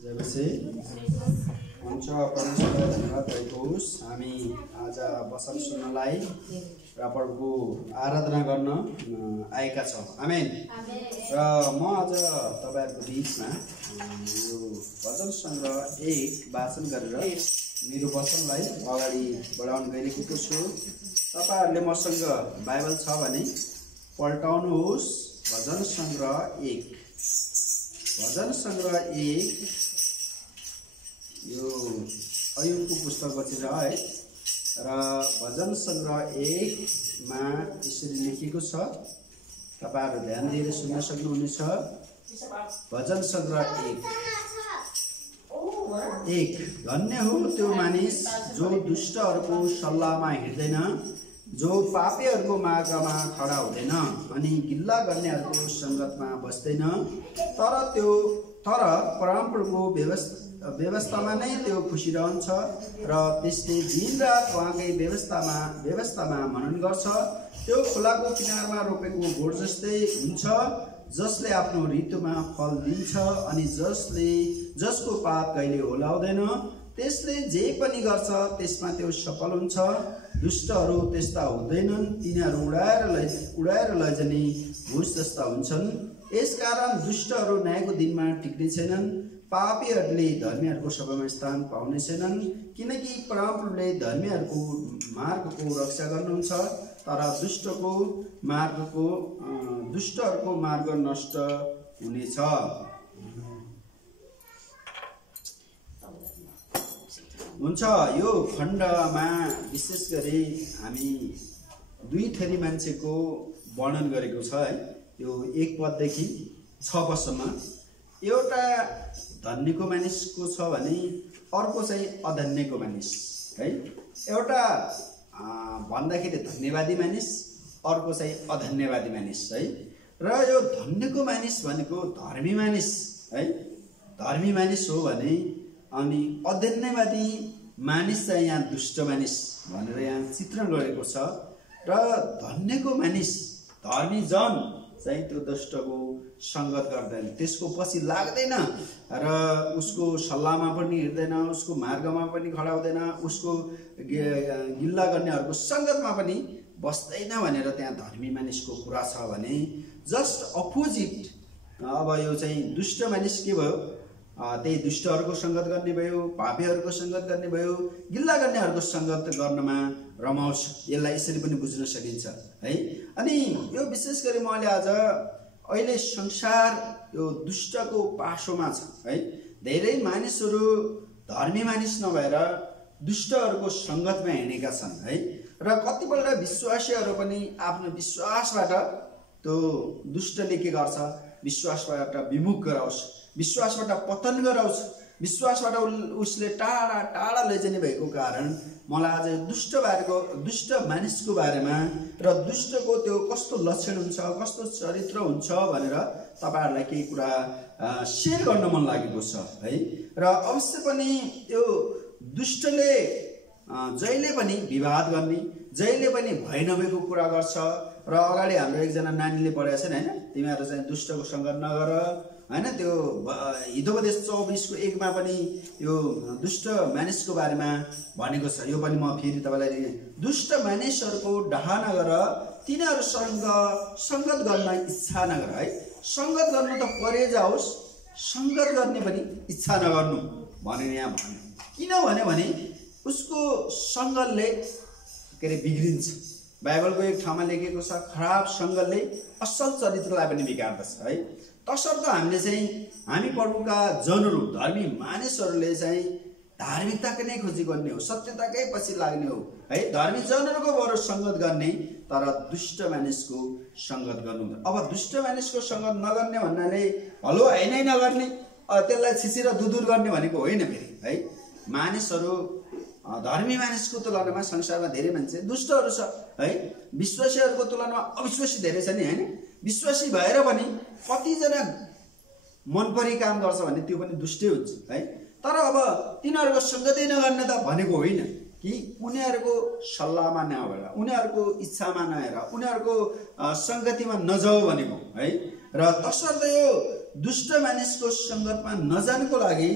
जय मसीह हुन्छ परमेश्वरलाई धन्यवाद भएको होस्। हामी आज वचन सुन्नलाई र प्रभुको आराधना गर्न आएका छौँ। आमेन। र म आज तपाईहरुको बीचमा यो भजन सङ्ग्रह 1 वाचन गरेर मेरो वचनलाई अगाडि बढाउन गइरहेको छु। तपाईहरुले मसँग बाइबल छ भने पल्टाउनुहोस्। भजन सङ्ग्रह 1 यो अयुबको पुस्तकपछि छ है। र भजन सङ्ग्रह 1 मा यसरी लेखेको छ, तपाईहरु ध्यान दिएर सुन्न सक्नुहुनेछ। भजन सङ्ग्रह 1 धन्य हो त्यो मानिस जो दुष्टहरूको सल्लाहमा हिँड्दैन, जो पापीहरूको मार्गमा खडा हुँदैन अनि गिल्ला गर्नेहरूको सङ्गतमा बस्दैन। तर परमप्रभुको व्यवस्थामा नै त्यो खुसी रहन्छ र त्यसले दिनरात उहाँकै व्यवस्थामा मनन गर्छ। त्यो खोलाको किनारमा रोपेको बोट जस्तै हुन्छ, जसले आफ्नो ऋतुमा फल दिन्छ अनि जसको पात कहिले ओलाउँदैन। त्यसले जे पनि गर्छ त्यसमा त्यो सफल हुन्छ। दुष्टहरू त्यस्ता हुँदैनन्, तिनीहरू उडाएर लैजाने भुस जस्ता हुन्छन्। यसकारण दुष्टहरू न्यायको दिनमा टिक्ने छैनन्, पापीहरूले धर्मीहरूको सभामा स्थान पाउने छैनन्। किनकि परमप्रभुले धर्मीहरूको मार्गको रक्षा गर्नुहुन्छ, तर दुष्टहरूको मार्ग नष्ट हुनेछ। हुन्छ। यो खण्डमा विशेष गरी हामी दुई थरी मान्छेको वर्णन गरेको छ है। यो 1 पददेखि 6 पदसम्म एउटा धन्यको मानिसको छ भने अर्को चाहिँ अधन्यको मानिस है। एउटा भन्दाखेरि धन्यवादी मानिस, अर्को चाहिँ अधन्यवादी मानिस है। र यो धन्यको मानिस भनेको धर्मी मानिस है, धर्मी मानिस हो भने, अनि अधन्यवादी मानिस चाहिँ यहाँ दुष्ट मानिस भनेर यहाँ चित्रण गरेको छ। र धन्यको मानिस धर्मी जन चाहिँ त्यो दुष्टको सङ्गत गर्दैन, त्यसको पछि लाग्दैन र उसको सल्लाहमा पनि हिँड्दैन, उसको मार्गमा पनि खडा हुँदैन, उसको गिल्ला गर्नेहरूको सङ्गतमा पनि बस्दैन भनेर त्यहाँ धर्मी मानिसको कुरा छ भने जस्ट अपोजिट अब यो चाहिँ दुष्ट मानिस के भयो? त्यही दुष्टहरूको सङ्गत गर्ने भयो, पापीहरूको सङ्गत गर्ने भयो, गिल्ला गर्नेहरूको सङ्गत गर्नमा रमाउँछ। यसलाई यसरी पनि बुझ्न सकिन्छ है। अनि यो विशेष गरी मैले अहिले संसार यो दुष्टको पासोमा छ है। धेरै मानिसहरू धर्मी मानिस नभएर दुष्टहरूको सङ्गतमा हिँडेका छन् है। र कतिपल्ट विश्वासीहरू पनि आफ्नो विश्वासबाट त्यो दुष्टले के गर्छ? विश्वासबाट विमुख गराउँछ, विश्वासबाट पतन गराउँछ, विश्वासबाट उसले टाढा लैजाने भएको कारण मलाई आज दुष्ट मानिसको बारेमा र दुष्टको त्यो कस्तो लक्षण हुन्छ, कस्तो चरित्र हुन्छ भनेर तपाईहरुलाई केही कुरा शेयर गर्न मन लागेको छ है। र अवश्य पनि यो दुष्टले जहिले पनि विवाद गर्ने, जहिले पनि भइ नभएको कुरा गर्छ। र अगाडि हाम्रो एकजना नानीले पढाएको छ नि हैन, तिमीहरू चाहिँ दुष्टको सङ्गत नगर हैन। त्यो हितोपदेश 24:1 मा पनि यो दुष्ट मानिसको बारेमा भनेको छ। यो पनि म फेरि तपाईलाई दुष्ट मानिसहरूको डाहा नगर, तिनीहरूसँग सङ्गत गर्न इच्छा नगर है। सङ्गत गर्नु त परे जाओस्, सङ्गत गर्ने पनि इच्छा नगर्नु भनेर यहाँ भन्यो। किनभने भने उसको सङ्गतले के अरे बिग्रिन्छ। बाइबलको एक ठाउँमा लेखेको छ, खराब सङ्गतले असल चरित्रलाई पनि बिगार्दछ है। तसर्थ हामी प्रभुका जनहरू, धर्मी मानिसहरूले चाहिँ धार्मिकताकै नै खोजी गर्ने हो, सत्यताकै पछि लाग्ने हो है। धर्मी जनहरूको बरु सङ्गत गर्ने, तर दुष्ट मानिसको सङ्गत गर्नु। अब दुष्ट मानिसको सङ्गत नगर्ने भन्नाले हलो है नगर्ने, त्यसलाई छिचेर दुदुर गर्ने भनेको होइन फेरि है। मानिसहरू धर्मी मानिसको तुलनामा संसारमा धेरै मान्छे दुष्टहरू छ है। विश्वासीहरूको तुलनामा अविश्वासी धेरै छ नि हैन। विश्वासी भएर पनि कतिजना मनपरी काम गर्छ भने त्यो पनि दुष्टै हुन्छ है। तर अब तिनीहरूको सङ्गतै नगर्ने त भनेको होइन कि उनीहरूको सल्लाहमा नभएर, उनीहरूको इच्छामा नहेर, उनीहरूको सङ्गतिमा नजाऊ भनेको है। र तसर्थ यो दुष्ट मानिसको सङ्गतमा नजानको लागि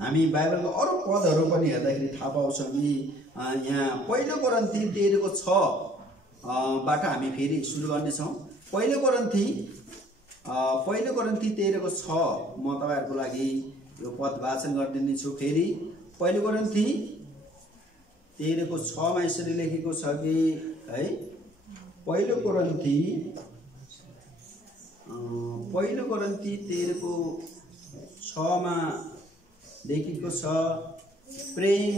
हामी बाइबलको अरू पदहरू पनि हेर्दाखेरि थाहा पाउँछौँ कि यहाँ पहिलो कोरिन्थी 13:6 बाट हामी फेरि सुरु गर्नेछौँ। पहिलो कोरिन्थी 13:6 म तपाईँहरूको लागि यो पद वाचन गरिदिनेछु। फेरि पहिलो कोरिन्थी 13:6 मा यसरी लेखेको छ कि है, पहिलो कोरिन्थी 13:6 मा लेखेको छ, प्रेम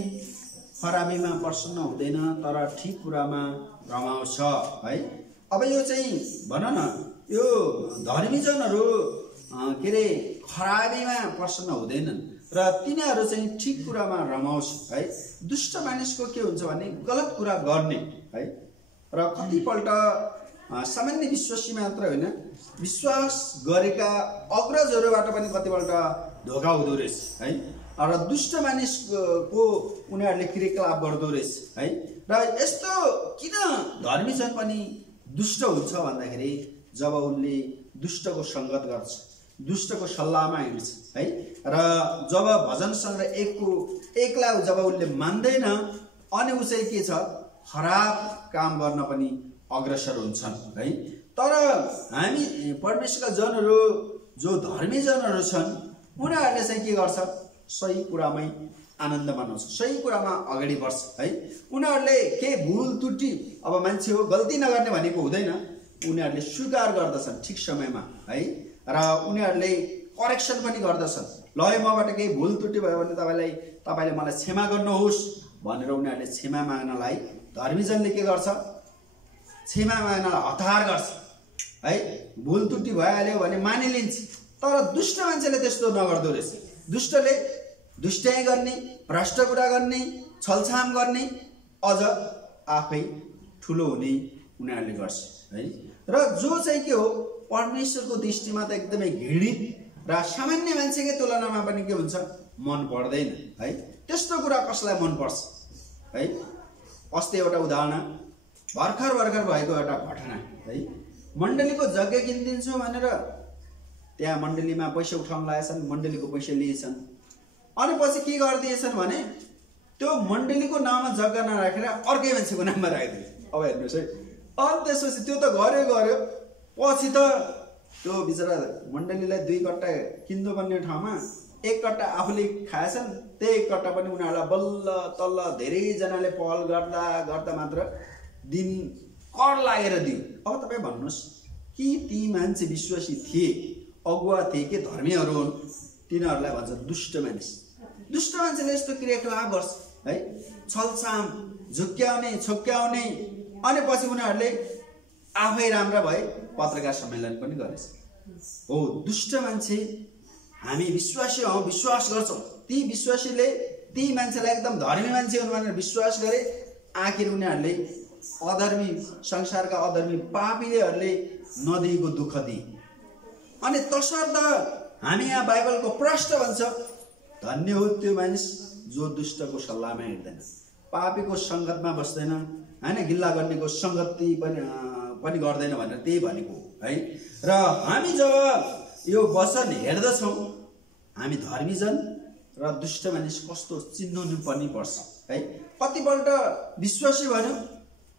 खराबीमा प्रसन्न हुँदैन तर ठिक कुरामा रमाउँछ है। अब यो चाहिँ भन न, यो धर्मीजनहरू के अरे खराबीमा प्रसन्न हुँदैनन् र तिनीहरू चाहिँ ठिक कुरामा रमाउँछ है। दुष्ट मानिसको के हुन्छ भने गलत कुरा गर्ने है। र कतिपल्ट सामान्य विश्वासी मात्र होइन, विश्वास गरेका अग्रजहरूबाट पनि कतिपल्ट धोका हुँदो रहेछ है। र दुष्ट मानिसको उनीहरूले क्रियाकलाप गर्दो रहेछ है। र यस्तो किन धर्मीजन पनि दुष्ट हुन्छ भन्दाखेरि जब उनले दुष्टको सङ्गत गर्छ, दुष्टको सल्लाहमा हिँड्छ है। र जब भजन सङ्ग्रह 1:1 जब उसले मान्दैन अनि ऊ चाहिँ के छ, खराब काम गर्न पनि अग्रसर हुन्छन् है। तर हामी परमेश्वरका जनहरू जो धर्मी जनहरू छन् उनीहरूले चाहिँ के गर्छ, सही कुरामै आनन्द मनाउँछ, सही कुरामा अगाडि बढ्छ है। उनीहरूले के भुल त्रुटि, अब मान्छे हो गल्ती नगर्ने भनेको हुँदैन, उनीहरूले स्वीकार गर्दछन् ठिक समयमा है। र उनीहरूले करेक्सन पनि गर्दछन्, ल मबाट केही भुल त्रुटि भयो भने तपाईँले मलाई क्षमा गर्नुहोस् भनेर उनीहरूले क्षमा माग्नलाई धर्मीजनले के गर्छ, क्षमा माग्नलाई हतार गर्छ है। भुल त्रुटि भइहाल्यो भने मानिलिन्छ। तर दुष्ट मान्छेले त्यस्तो नगर्दो रहेछ। दुष्टले दुष्ट्याइ गर्ने, भ्रष्ट कुरा गर्ने, छलछाम गर्ने, अझ आफै ठुलो हुने उनीहरूले गर्छ है। र जो चाहिँ के हो, परमेश्वरको दृष्टिमा त एकदमै घृणित र सामान्य मान्छेकै तुलनामा पनि के हुन्छ, मन पर्दैन है। त्यस्तो कुरा कसलाई मन पर्छ है। अस्ति एउटा उदाहरण, भर्खर भएको एउटा घटना है। मण्डलीको जग्गा किनिदिन्छु भनेर त्यहाँ मण्डलीमा पैसा उठाउन लागेछन्, मण्डलीको पैसा लिएछन्। अनि पछि के गरिदिएछन् भने त्यो मण्डलीको नाममा जग्गा नराखेर अर्कै मान्छेको नाममा राखिदिए। अब हेर्नुहोस् है। अनि त्यसपछि त्यो त गर्यो, पछि त त्यो बिचरा मण्डलीलाई 2 कट्टा किन्नु पर्ने ठाउँमा 1 कट्टा आफूले खाएछन्, त्यही 1 कट्टा पनि उनीहरूलाई बल्ल तल्ल धेरैजनाले पहल गर्दा मात्र दिन कर लागेर दियो। अब तपाईँ भन्नुहोस् कि ती मान्छे विश्वासी थिए, अगुवा थिए कि धर्मीहरू हुन्, तिनीहरूलाई भन्छ दुष्ट मानिस। दुष्ट मान्छेले यस्तो क्रियाकलाप गर्छ है, छलछाम, झुक्क्याउने, छोक्क्याउने। अनि पछि उनीहरूले आफै राम्रा भए पत्रकार सम्मेलन पनि गरेछ। हो, दुष्ट मान्छे। हामी विश्वासी हौँ, विश्वास गर्छौँ। ती विश्वासीले ती मान्छेलाई एकदम धर्मी मान्छे हुन् भनेर विश्वास गरे। आखिर उनीहरूले अधर्मी, संसारका अधर्मी पापीहरूले नदिएको दुःख दिए। अनि तसर्थ हामी यहाँ बाइबलको प्रश्न भन्छ, धन्य हो त्यो मानिस जो दुष्टको सल्लाहमा हिँड्दैन, पापीको सङ्गतमा बस्दैन होइन, गिल्ला गर्नेको सङ्गति पनि गर्दैन भनेर त्यही भनेको है। र हामी जब यो वचन हेर्दछौँ, हामी धर्मीजन र दुष्ट मानिस कस्तो चिन्नु पनि पर्छ है। कतिपल्ट विश्वासी भन्यो,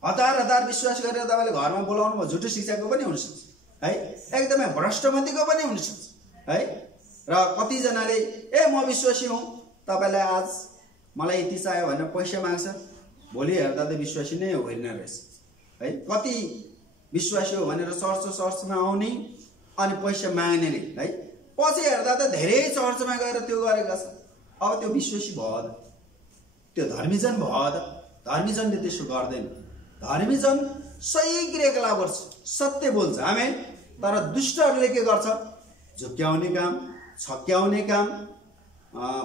हतार विश्वास गरेर तपाईँले घरमा बोलाउनु भयो, झुटो शिक्षाको पनि हुनसक्छ है, एकदमै भ्रष्टमतीको पनि हुनसक्छ है। र कतिजनाले म विश्वासी हुँ, तपाईँलाई आज मलाई यति चाहियो भनेर पैसा माग्छ, भोलि हेर्दा त विश्वासी नै होइन रहेछ है। कति विश्वासी हो भनेर चर्चमा आउने अनि पैसा माग्ने है, पछि हेर्दा त धेरै चर्चमा गएर त्यो गरेका छ। अब त्यो विश्वासी भयो त, त्यो धर्मीजन भयो त। धर्मीजनले त्यसो गर्दैन। धर्मीजन सही क्रियाकलाप गर्छ, सत्य बोल्छ आमेन। तर दुष्टहरूले के गर्छ, झुक्क्याउने काम, छक्क्याउने काम,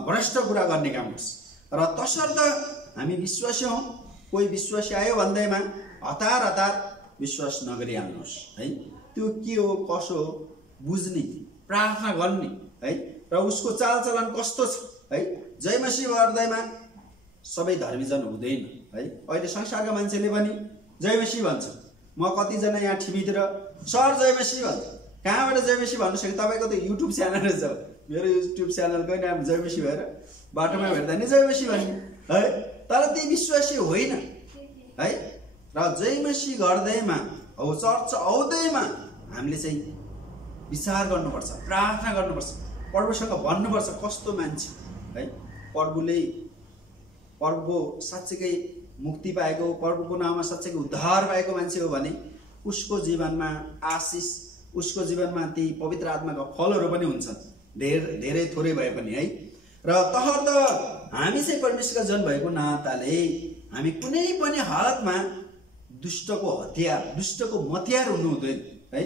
भ्रष्ट कुरा गर्ने काम गर्छ। र तसर्थ हामी विश्वासी हौँ, कोही विश्वासी आयो भन्दैमा हतार विश्वास नगरिहाल्नुहोस् है। त्यो के हो कसो हो बुझ्ने, प्रार्थना गर्ने है। र उसको चालचलन कस्तो छ है। जय मसीह गर्दैमा सबै धर्मीजन हुँदैन है। अहिले संसारका मान्छेले पनि जय मसीह भन्छ। म कतिजना यहाँ टिभीतिर सर जय मसीह भन्छ, कहाँबाट जयमसी भन्नु सक्यो? तपाईँको त युट्युब च्यानल रहेछ, मेरो युट्युब च्यानलकै नाम जयमसी भएर बाटोमा भेट्दा नि जयमसी भन्ने है। तर ती विश्वासी होइन है। र जयमसी गर्दैमा हो चर्च आउँदैमा हामीले चाहिँ विचार गर्नुपर्छ, प्रार्थना गर्नुपर्छ, प्रभुसँग भन्नुपर्छ कस्तो मान्छे है, प्रभुको साँच्चैकै मुक्ति पाएको, प्रभुको नाममा साँच्चैकै उद्धार पाएको मान्छे हो भने उसको जीवनमा आशिष, उसको जीवनमा ती पवित्र आत्माका फलहरू पनि हुन्छन्, धेरै थोरै भए पनि है। र तहर त हामी चाहिँ परमेश्वरका जन भएको नाताले हामी कुनै पनि हालतमा दुष्टको हतियार, दुष्टको मतियार हुनु हुँदैन है।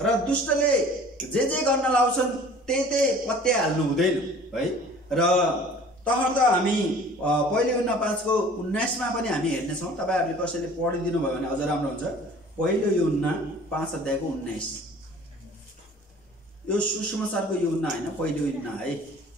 र दुष्टले जे गर्न लाउँछन् त्यही पत्याइहाल्नु हुँदैन है। र तहर त हामी पहिलो युहन्ना 5:19 पनि हामी हेर्नेछौँ। तपाईँहरूले कसैले पढिदिनु भयो भने अझ राम्रो हुन्छ। पहिलो युहन्ना 5:19 यो सुसमाचारको युहन्ना होइन, पहिलो युहन्ना है।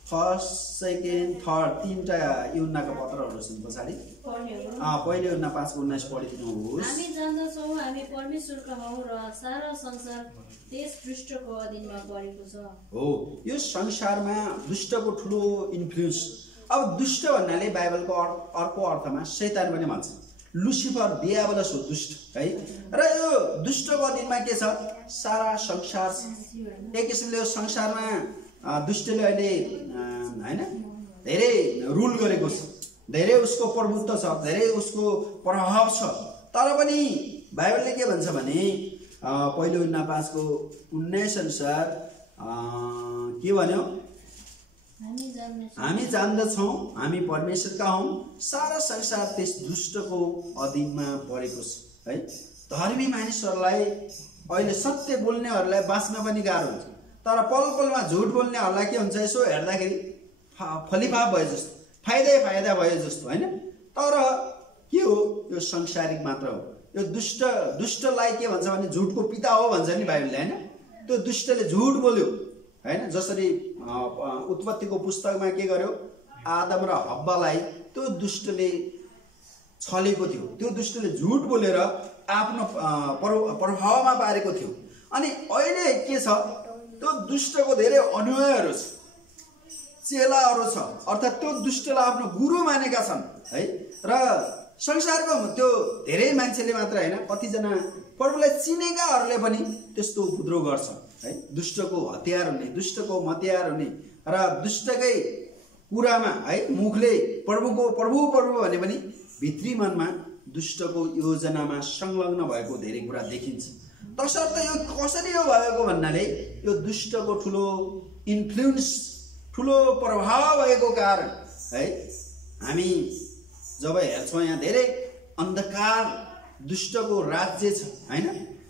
फर्स्ट, सेकेन्ड, थर्ड तीनटा युहन्नाका पत्रहरू छन् पछाडि। पहिलो युहन्ना 5:19 पढिदिनुहोस्। हामी जान्दछौँ हामी परमेश्वरका हौं र सारा संसार त्यस दुष्टको अधीनमा परेको छ। हो, यो संसारमा दुष्टको ठुलो इन्फ्लुएन्स। अब दुष्ट भन्नाले बाइबलको अर्को अर्थमा शैतान पनि भन्छ, लुसिफर, दियाबलस हो दुष्ट है। र यो दुष्टको अधीनमा के छ? सारा संसार। एक किसिमले यो संसारमा दुष्टले अहिले हैन धेरै रुल गरेको छ, धेरै उसको प्रभुत्व छ, धेरै उसको प्रभाव छ। तर पनि बाइबलले के भन्छ भने पहिलो युहन्ना 5:19 अनुसार के भन्यो? हामी जान्दछौँ हामी परमेश्वरका हौं, सारा संसार त्यस दुष्टको अधीनमा परेको छ है। धर्मी मानिसहरूलाई अहिले सत्य बोल्नेहरूलाई बाँच्न पनि गाह्रो हुन्छ, तर पल पलमा झुट बोल्नेहरूलाई के हुन्छ? यसो हेर्दाखेरि फलिफाप भए जस्तो, फाइदा भयो जस्तो होइन। तर के हो? यो संसारिक मात्र हो। यो दुष्टलाई के भन्छ भने झुटको पिता हो भन्छ नि बाइबलले होइन। त्यो दुष्टले झुट बोल्यो होइन। जसरी उत्पत्तिको पुस्तकमा के गर्यो? आदम र हव्वालाई त्यो दुष्टले छलेको थियो, त्यो दुष्टले झुट बोलेर आफ्नो प्रभावमा पारेको थियो। अनि अहिले के छ? त्यो दुष्टको धेरै अनुयायीहरू छ, चेलाहरू छ, अर्थात् त्यो दुष्टलाई आफ्नो गुरु मानेका छन् है। र संसारको त्यो धेरै मान्छेले मात्र होइन, कतिजना प्रभुलाई चिनेकाहरूले पनि त्यस्तो उपद्रव गर्छ है। दुष्टको हतियार हुने, दुष्टको मतियार हुने र दुष्टकै कुरामा है मुखले प्रभु भने पनि भित्री मनमा दुष्टको योजनामा संलग्न भएको धेरै कुरा देखिन्छ। तसर्थ यो कसरी हो भएको भन्नाले यो दुष्टको ठुलो इन्फ्लुएन्स, ठुलो प्रभाव भएको कारण है। हामी जब हेर्छौँ यहाँ धेरै अन्धकार दुष्टको राज्य छ हैन।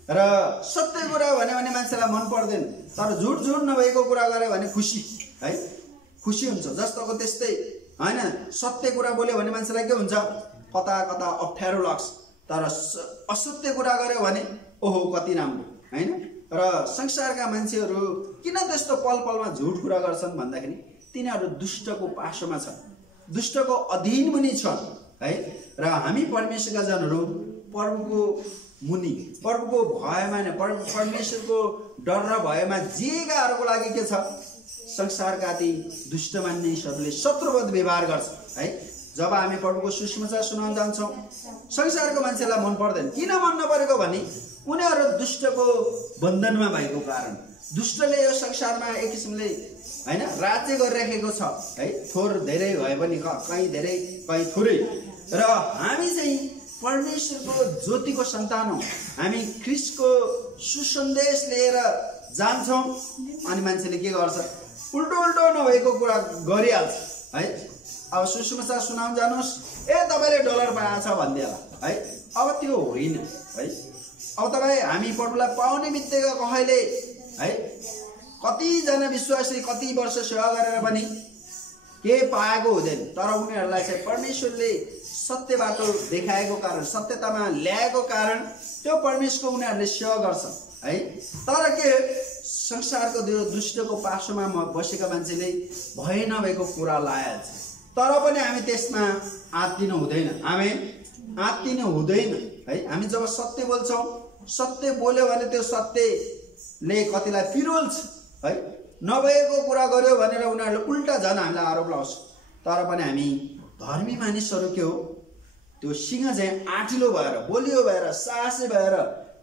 र सत्य कुरा भन्यो भने मान्छेलाई मन पर्दैन, तर झुट नभएको कुरा गरे भने खुसी है, खुसी हुन्छ। जस्तोको त्यस्तै हैन। सत्य कुरा बोल्यो भने मान्छेलाई के हुन्छ? कता अप्ठ्यारो लाग्छ, तर असत्य कुरा गर्यो भने ओहो कति राम्रो हैन। र संसारका मान्छेहरू किन त्यस्तो पल पलमा झुट कुरा गर्छन् भन्दाखेरि तिनीहरू दुष्टको पासोमा छन्, दुष्टको अधीन मुनि छन् है। र हामी परमेश्वरका जनहरू प्रभुको मुनि, प्रभुको भयमा नै, परमेश्वरको डर र भयमा जिएकाहरूको लागि के छ? संसारका ती दुष्ट मानिसहरूले शत्रुवत व्यवहार गर्छ है। जब हामी प्रभुको सुसमाचार सुनाउन जान्छौँ, संसारको मान्छेलाई मन पर्दैन। किन मन नपरेको भने उनीहरू दुष्टको बन्धनमा भएको कारण। दुष्टले यो संसारमा एक किसिमले हैन राज्य गरिराखेको छ है। थोर धेरै भए पनि कहीँ धेरै कहीँ थोरै। र हामी चाहिँ परमेश्वरको ज्योतिको सन्तान हौँ। हामी ख्रीष्टको सुसन्देश लिएर जान्छौँ। अनि मान्छेले के गर्छ? उल्टो नभएको कुरा गरिहाल्छ है। अब सुसमाचार सुनाउन जानुहोस्, तपाईले डलर पाएछ भनिदिएला है। अब त्यो होइन है। अब तपाईँ हामी प्रभुलाई पाउने बित्तिकै कहिले है कतिजना विश्वासी कति वर्ष सेवा गरेर पनि के पाएको हुँदैन। तर उनीहरूलाई चाहिँ परमेश्वरले सत्य बाटो देखाएको कारण, सत्यतामा ल्याएको कारण त्यो परमेश्वरको उनीहरूले सेवा गर्छन् है। तर के संसारको त्यो दुष्टको पासोमा बसेका मान्छेले भए नभएको कुरा लाइहाल्छ। तर पनि हामी त्यसमा आत्तिनु हुँदैन, हामी आत्तिनु हुँदैन है। हामी जब सत्य बोल्छौँ, सत्य बोल्यो भने त्यो सत्य ले कतिलाई पिरोल्छ है, नभएको कुरा गर्यो भनेर उनीहरूले उल्टा झन् हामीलाई आरोप लाउँछ। तर पनि हामी धर्मी मानिसहरू के हो, त्यो सिंह चाहिँ आँटिलो भएर, बलियो भएर, साहसी भएर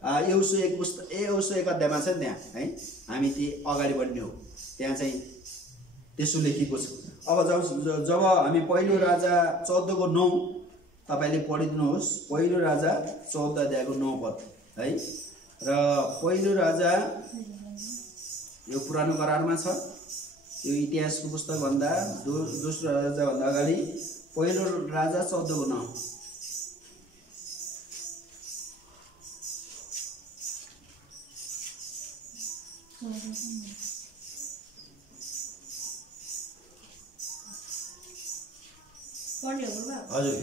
एउसो एक अध्यायमा छ नि त्यहाँ है, हामी ती अगाडि बढ्ने हो। त्यहाँ चाहिँ त्यसो लेखिएको छ। अब जब हामी पहिलो राजा 14:9 तपाईले पढिदिनुहोस्। पहिलो राजा 14:9 पद है। र पहिलो राजा यो पुरानो करारमा छ, यो इतिहासको पुस्तक भन्दा दोस्रो राजा भन्दा अगाडि पहिलो राजा 14:9। हजुर,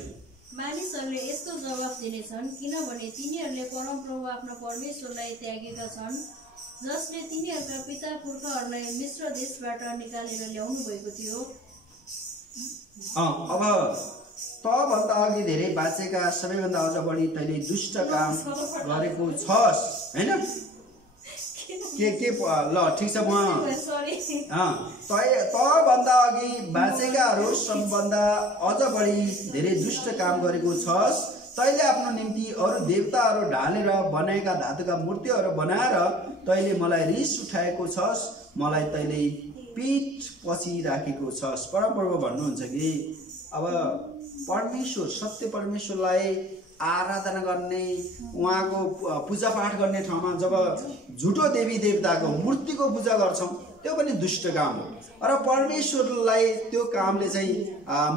मानिसहरूले यस्तो जवाफ दिनेछन्, किनभने तिनीहरूले परमप्रभु आफ्नो परमेश्वरलाई त्यागेका छन्, जसले तिनीहरूका पिता पुर्खाहरूलाई मिश्र देशबाट निकालेर ल्याउनु भएको थियो। अब तभन्दा अघि धेरै बाँचेका सबैभन्दा अझ बढी तैले दुष्ट काम गरेको छस् हैन? के ल ठिक छ, म तभन्दा अघि बाँचेकाहरू सबभन्दा अझ बढी धेरै दुष्ट काम गरेको छस्। तैले आफ्नो निम्ति अरू देवताहरू ढालेर बनाएका धातुका मूर्तिहरू बनाएर तैले मलाई रिस उठाएको छस्, मलाई तैले पीठ पछि राखेको छस्। परमप्रभु भन्नुहुन्छ कि अब परमेश्वर, सत्य परमेश्वरलाई आराधना गर्ने, उहाँको पूजापाठ गर्ने ठाउँमा जब झुटो देवी देवताको मूर्तिको पूजा गर्छौँ त्यो पनि दुष्ट काम हो। र परमेश्वरलाई त्यो कामले चाहिँ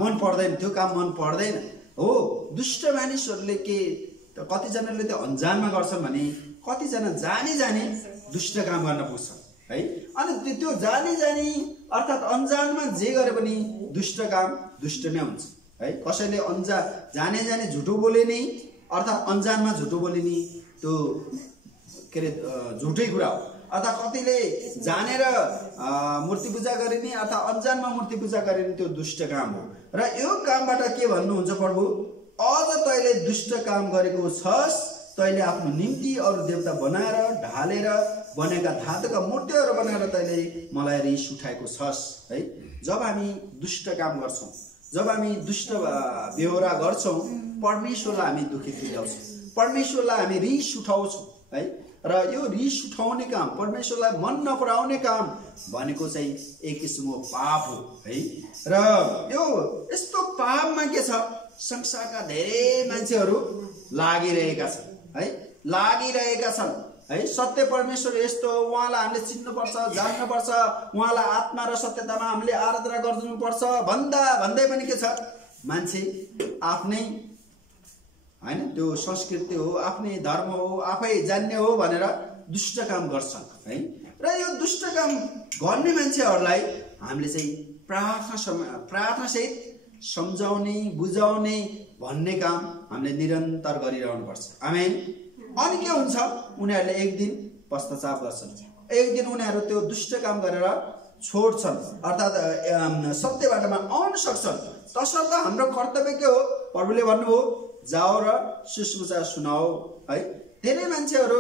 मन पर्दैन, त्यो काम मन पर्दैन हो। दुष्ट मानिसहरूले के, कतिजनाले त्यो अन्जानमा गर्छन् भने कतिजना जानी जानी दुष्ट काम गर्न पुग्छन् है। अनि त्यो जानी जानी अर्थात् अन्जानमा जे गरे पनि दुष्ट काम दुष्ट नै हुन्छ है। कसैले जाने जाने झुटो बोले नि, अर्थात् अन्जानमा झुटो बोले नि, त्यो के अरे झुटै कुरा हो। अर्थात् कतिले जानेर मूर्ति पूजा गरे नि, अर्थात् अन्जानमा मूर्ति पूजा गरे नि, त्यो दुष्ट काम हो। र यो कामबाट के भन्नुहुन्छ प्रभु, अझ तैले दुष्ट काम गरेको छस्, तैले आफ्नो निम्ति अरू देवता बनाएर ढालेर बनेका धातुका मूर्तिहरू बनाएर तैले मलाई रिस उठाएको छस् है। जब हामी दुष्ट काम गर्छौँ, जब हामी दुष्ट बेहोरा गर्छौँ, परमेश्वरलाई हामी दुखित तुल्याउँछौँ, परमेश्वरलाई हामी रिस उठाउँछौँ है। र यो रिस उठाउने काम, परमेश्वरलाई मन नपराउने काम भनेको चाहिँ एक किसिमको पाप हो है। र यो यस्तो पापमा के छ, संसारका धेरै मान्छेहरू लागिरहेका छन् है, लागिरहेका छन् है। सत्य परमेश्वर यस्तो, उहाँलाई हामीले चिन्नुपर्छ, जान्नुपर्छ, उहाँलाई आत्मा र सत्यतामा हामीले आराधना गर्नुपर्छ भन्दै पनि के छ, मान्छे आफ्नै हैन, त्यो संस्कृति हो, आफ्नै धर्म हो, आफै जान्ने हो भनेर दुष्ट काम गर्छन् है। र यो दुष्ट काम गर्ने मान्छेहरूलाई हामीले चाहिँ प्रार्थनासहित सम्झाउने, बुझाउने भन्ने काम हामीले निरन्तर गरिरहनुपर्छ। आमेन। अनि के हुन्छ, उनीहरूले एक दिन पश्चाताप गर्छन्, एक दिन उनीहरू त्यो दुष्ट काम गरेर छोड्छन्, अर्थात् सत्य बाटोमा आउन सक्छन्। तसर्थ हाम्रो कर्तव्य के हो, प्रभुले भन्नुभयो जाओ र सुसमाचार सुनाओ है। धेरै मान्छेहरू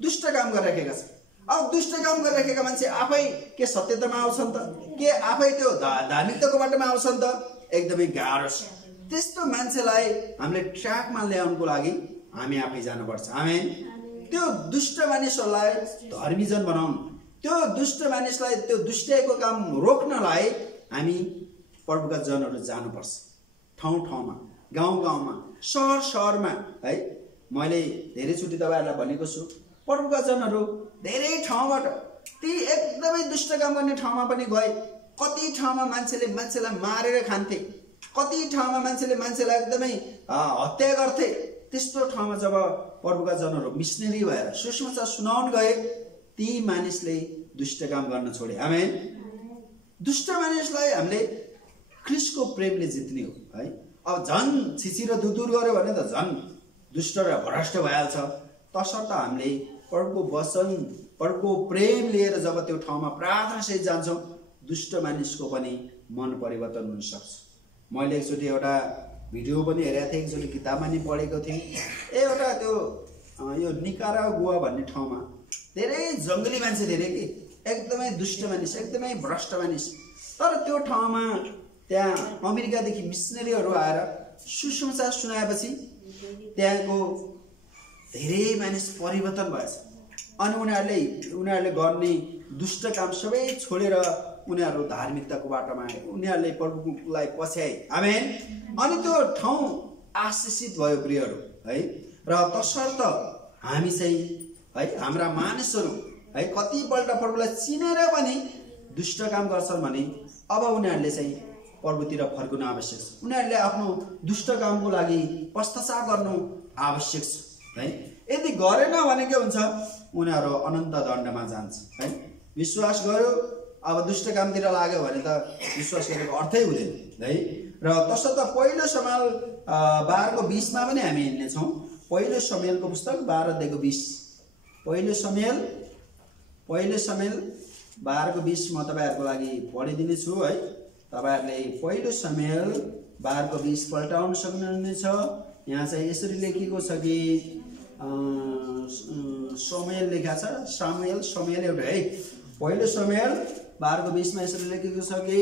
दुष्ट काम गरिरहेका छन्। अब दुष्ट काम गरिरहेका मान्छे आफै के सत्यतामा आउँछन् त, के आफै त्यो धार्मिकताको बाटोमा आउँछन् त? एकदमै गाह्रो छ। त्यस्तो मान्छेलाई हामीले ट्र्याकमा ल्याउनको लागि हामी आफै जानुपर्छ। आमेन। त्यो दुष्ट मानिसहरूलाई धर्मीजन बनाउनु, त्यो दुष्ट मानिसलाई त्यो दुष्टको काम रोक्नलाई हामी प्रभुका जनहरू जानुपर्छ, ठाउँ ठाउँमा, गाउँ गाउँमा, सहर सहरमा है। मैले धेरैचोटि तपाईँहरूलाई भनेको छु, प्रभुका जनहरू धेरै ठाउँबाट ती एकदमै दुष्ट काम गर्ने ठाउँमा पनि गए। कति ठाउँमा मान्छेलाई मारेर खान्थे, कति ठाउँमा मान्छेलाई एकदमै हत्या गर्थे। त्यस्तो ठाउँमा जब प्रभुका जनहरू मिसनरी भएर सुसमाचार सुनाउन गए, ती मानिसले दुष्ट काम गर्न छोडे। आमेन। दुष्ट मानिसलाई हामीले ख्रीष्टको प्रेमले जित्ने हो है। अब झन् छिछि र दुदुर गर्यो भने त झन् दुष्ट र भ्रष्ट भइहाल्छ। तसर्थ हामीले प्रभुको वचन, प्रभुको प्रेम लिएर जब त्यो ठाउँमा प्रार्थनासहित जान्छौँ, दुष्ट मानिसको पनि मन परिवर्तन हुन सक्छ। मैले एकचोटि एउटा भिडियो पनि हेरेको थिएँ, एकचोटि किताबमा नि पढेको थिएँ। एउटा त्यो यो निकारागुआ भन्ने ठाउँमा धेरै जङ्गली मान्छे धेरै कि एकदमै दुष्ट मानिस एकदमै भ्रष्ट मानिस। तर त्यो ठाउँमा त्यहाँ अमेरिकादेखि मिसनरीहरू आएर सुसमाचार सुनाएपछि त्यहाँको धेरै मानिस परिवर्तन भएछ अनि उनीहरूले गर्ने दुष्ट काम सबै छोडेर उनीहरू धार्मिकताको बाटोमा आए, उनीहरूले प्रभुलाई पछ्याए। आमेन। अनि त्यो ठाउँ आशिषित भयो प्रियहरू है। र तसर्थ हामी चाहिँ है हाम्रा मानिसहरू है कतिपल्ट प्रभुलाई चिनेर पनि दुष्ट काम गर्छन् भने अब उनीहरूले चाहिँ प्रभुतिर फर्कनु आवश्यक छ। उनीहरूले आफ्नो दुष्ट कामको लागि पश्चाताप गर्नु आवश्यक छ है। यदि गरेन भने के हुन्छ, उनीहरू अनन्त दण्डमा जान्छ है। विश्वास गर्यो अब दुष्ट कामतिर लाग्यो भने त विश्वास गरेको अर्थै हुँदैन है। र तसर्थ पहिलो शमुएल 12:20 मा पनि हामी हिँड्नेछौँ। पहिलो शमुएलको पुस्तक 12:20। पहिलो शमुएल 12:20 म तपाईहरुको लागि पढिदिनेछु है। तपाईहरुले पहिलो शमुएल 12:20 पल्टाउन सक्नुहुनेछ। यहाँ चाहिँ यसरी लेखिएको छ कि शमुएल लेखा छ, शमुएल एउटा है। पहिलो शमुएल 12:20 मा यसरी लेखिएको छ कि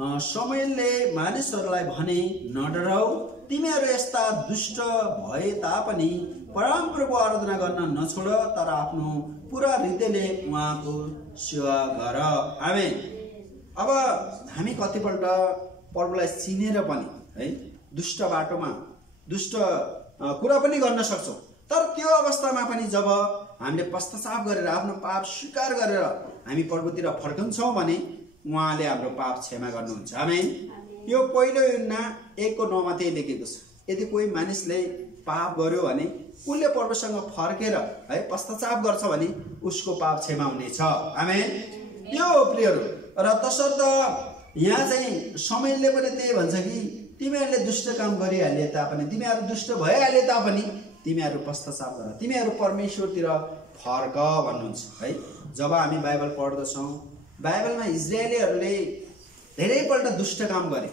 शमुएलले मानिसहरूलाई भने, नडराऊ, तिमीहरू यस्ता दुष्ट भए तापनि परमप्रभुको आराधना गर्न नछोड, तर आफ्नो पुरा हृदयले उहाँको सेवा गर। आमेन। अब हामी कतिपल्ट प्रभुलाई चिनेर पनि है दुष्ट बाटोमा दुष्ट कुरा पनि गर्न सक्छौं। तर त्यो अवस्थामा पनि जब हामीले पश्चाताप गरेर आफ्नो पाप स्वीकार गरेर हामी प्रभुतिर फर्कन्छौं भने उहाँले हाम्रो पाप क्षमा गर्नुहुन्छ। आमेन। यो पहिलो यूहन्ना 1:9 मा त्यही लेखेको छ। यदि कोही मानिसले पाप गर्यो भने उसले प्रभुसँग फर्केर है पश्चाताप गर्छ भने उसको पाप क्षमा हुनेछ। आमेन। यो प्रियहरू, र तसर्थ यहाँ चाहिँ शमुएलले पनि त्यही भन्छ कि तिमीहरूले दुष्ट काम गरिहाले तापनि, तिमीहरू दुष्ट भइहाले तापनि तिमीहरू पश्चाताप गर, तिमीहरू परमेश्वरतिर फर्क भन्नुहुन्छ है। जब हामी बाइबल पढ्दछौँ, बाइबलमा इजरायलीहरूले धेरैपल्ट दुष्ट काम गरे,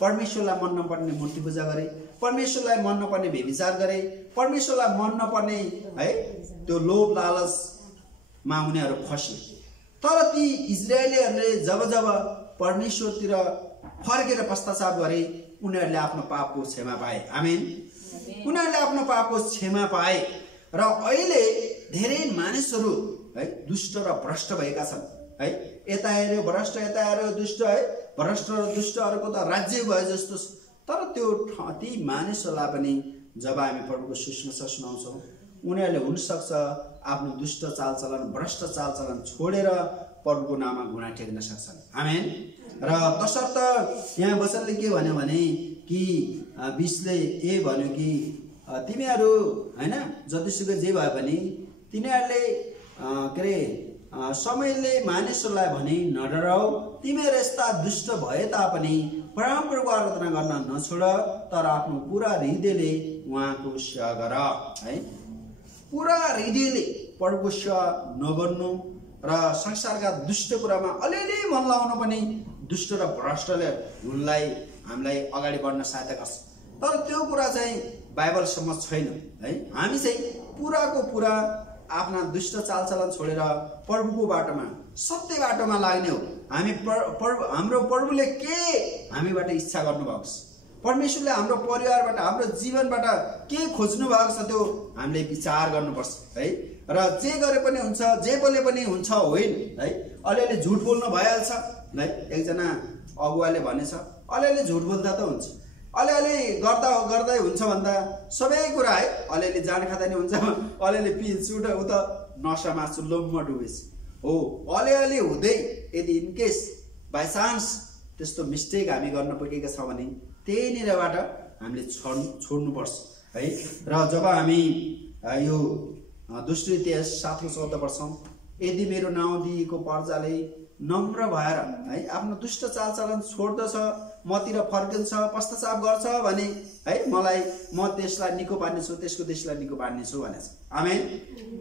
परमेश्वरलाई मन नपर्ने मूर्ति पूजा गरे, परमेश्वरलाई मन नपर्ने व्यभिचार गरे, परमेश्वरलाई मन नपर्ने है त्यो लोभ लालचमा उनीहरू फसे। तर ती इजरायलीहरूले जब परमेश्वरतिर फर्केर पश्चाताप गरे उनीहरूले आफ्नो पापको क्षमा पाए। आमेन। उनीहरूले आफ्नो पापको क्षमा पाए र अहिले धेरै मानिसहरू है दुष्ट र भ्रष्ट भएका छन् है। यता हेर्यो भ्रष्ट, यता हेर्यो दुष्ट है। भ्रष्ट र दुष्टहरूको त राज्य भए जस्तो। तर त्यो ती मानिसहरूलाई पनि जब हामी प्रभुको सुसमाचार सुनाउँछौँ उनीहरूले हुनसक्छ आफ्नो दुष्ट चालचलन भ्रष्ट चालचलन छोडेर प्रभुको नाममा घुँडा टेक्न सक्छन्। आमेन। र तसर्थ यहाँ वचनले के भन्यो भने कि 20ले ए भन्यो कि तिमीहरू हैन जतिसुकै जे भए पनि तिनीहरूले के रे शमुएलले मानिसहरूलाई भने, नडराऊ, तिमीहरू यस्ता दुष्ट भए तापनि परमप्रभुको आराधना गर्न नछोड, तर आफ्नो पुरा हृदयले उहाँको सेवा गर है। पुरा हृदयले प्रभुको सेवा नगर्नु र संसारका दुष्ट कुरामा अलिअलि मन लाउनु पनि दुष्ट र भ्रष्टले हामीलाई अगाडि बढ्न सहायता गर्छ। तर त्यो कुरा चाहिँ बाइबलसम्म छैन है। हामी चाहिँ पुराको पुरा आफ्ना दुष्ट चालचलन छोडेर प्रभुको बाटोमा सत्य बाटोमा लाग्ने हो। हाम्रो प्रभुले के हामीबाट इच्छा गर्नुभएको छ, परमेश्वरले हाम्रो परिवारबाट हाम्रो जीवनबाट के खोज्नु भएको छ त्यो हामीले विचार गर्नुपर्छ है। र जे गरे पनि हुन्छ, जे बोले पनि हुन्छ होइन है। अलिअलि झुट बोल्नु भइहाल्छ है। एकजना अगुवाले भनेछ अलिअलि झुट बोल्दा त हुन्छ, अलिअलि गर्दै हुन्छ भन्दा सबै कुरा है। अलिअलि जान खाँदा नि हुन्छ, अलिअलि पिल्छु र उता नसामा चुल्लोमा डुबेछ हो। अलिअलि हुँदै यदि इनकेस बाई चान्स त्यस्तो मिस्टेक हामी गर्न पुगेका छौँ भने त्यहीँनिरबाट हामीले छोड्नुपर्छ है। र जब हामी यो दोस्रो इतिहास 7:14 पढ्छौँ, यदि मेरो नाउँ दिएको प्रजाले नम्र भएर है आफ्नो दुष्ट चालचलन छोड्दछ, मतिर फर्किन्छ, पश्चाताप गर्छ भने है म त्यसलाई निको पार्नेछु, त्यसको देशलाई निको पार्नेछु भनेछ। आमेन।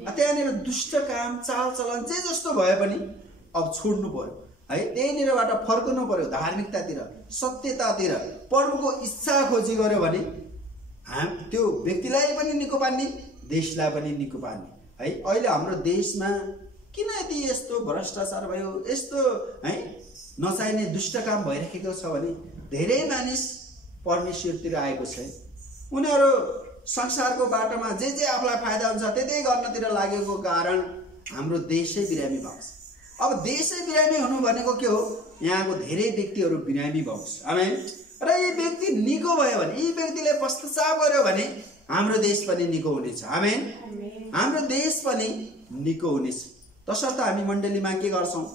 त्यहाँनिर दुष्ट काम चालचलन जे जस्तो भए पनि अब छोड्नु पर्यो है। त्यहीँनिरबाट फर्कनु पर्यो धार्मिकतातिर, सत्यतातिर, प्रभुको इच्छा खोजी गर्यो भने त्यो व्यक्तिलाई पनि निको पार्ने, देशलाई पनि निको पार्ने है। अहिले हाम्रो देशमा किन यति यस्तो भ्रष्टाचार भयो, यस्तो है नचाहिने दुष्ट काम भइरहेको छ भने धेरै मानिस परमेश्वरतिर आएको छ। उनीहरू संसारको बाटोमा जे आफूलाई फाइदा हुन्छ त्यतै गर्नतिर लागेको कारण हाम्रो देशै बिरामी भएको छ। अब देशै बिरामी हुनु भनेको के हो? यहाँको धेरै व्यक्तिहरू बिरामी भएको छ। आमेन। र यी व्यक्ति निको भयो भने, यी व्यक्तिले पश्चाताप गर्यो भने हाम्रो देश पनि निको हुनेछ। आमेन। हाम्रो देश पनि निको हुनेछ। तसर्थ हामी मण्डलीमा के गर्छौं?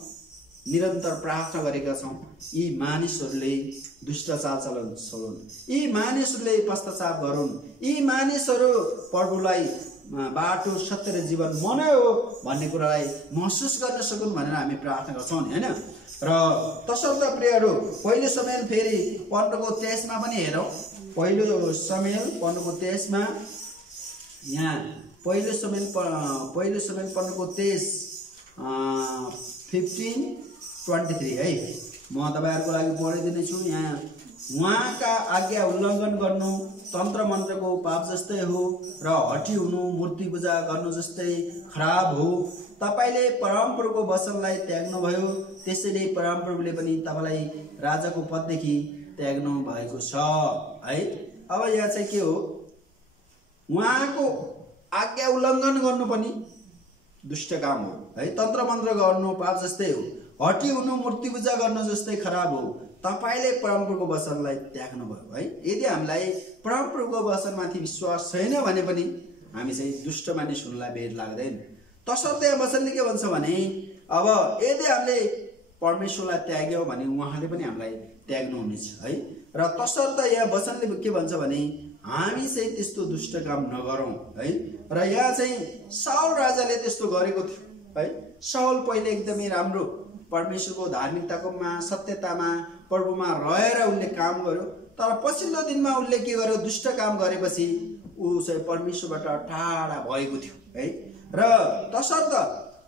निरन्तर प्रार्थना गरेका छौं, यी मानिसहरूले दुष्ट चालचलन छोडुन्, यी मानिसहरूले पश्चाताप गरून्, यी मानिसहरू प्रभुलाई बाटो सत्य र जीवन मनै हो भन्ने कुरालाई महसुस गर्न सकुन् भनेर हामी प्रार्थना गर्छौं नि, हैन? र तसर्थ प्रियहरू, पहिलो समय फेरि 15:23 मा पनि हेरौं। पहिलो समय 15:23 मा यहाँ पहिलो समय 15:23 15:23 है। म तपाईहरुको लागि पढिदिने छु। यहाँ उहाँका आज्ञा उल्लङ्घन गर्नु तन्त्र मन्त्रको पाप जस्तै हो र हठी हुनु मूर्ति पूजा गर्नु जस्तै खराब हो। तपाईले परमप्रभुको वचनलाई त्याग्नु भयो, त्यसैले परमप्रभुले पनि तपाईलाई राजाको पददेखि त्याग्नु भएको छ, है। अब यहाँ चाहिँ के हो? उहाँको आज्ञा उल्लङ्घन गर्नु पनि दुष्ट काम हो, है। तन्त्र मन्त्र गर्नु पाप जस्तै हो, हठी हुनु मूर्ति पूजा गर्नु जस्तै खराब हो। तपाईले परमप्रभुको वचनलाई त्याग्नु भयो, है। यदि हामीलाई परमप्रभुको वचनमाथि विश्वास छैन भने पनि हामी चाहिँ दुष्ट मानिस हुनलाई बेर लाग्दैन। तसर्थ यहाँ वचनले के भन्छ भने अब यदि हामीले परमेश्वरलाई त्याग्यौं भने उहाँले पनि हामीलाई त्याग्नु हुनेछ, है। र तसर्थ यहाँ वचनले के भन्छ भने हामी चाहिँ त्यस्तो दुष्ट काम नगरौं, है। र यहाँ चाहिँ साउल राजाले त्यस्तो गरेको थियो, है। साउल पहिले एकदमै राम्रो परमेश्वरको धार्मिकताकोमा सत्यतामा प्रभुमा रहेर उनले काम गर्यो, तर पछिल्लो दिनमा उनले के गर्यो? दुष्ट काम गरेपछि ऊ चाहिँ परमेश्वरबाट टाढा भएको थियो, है। र तसर्थ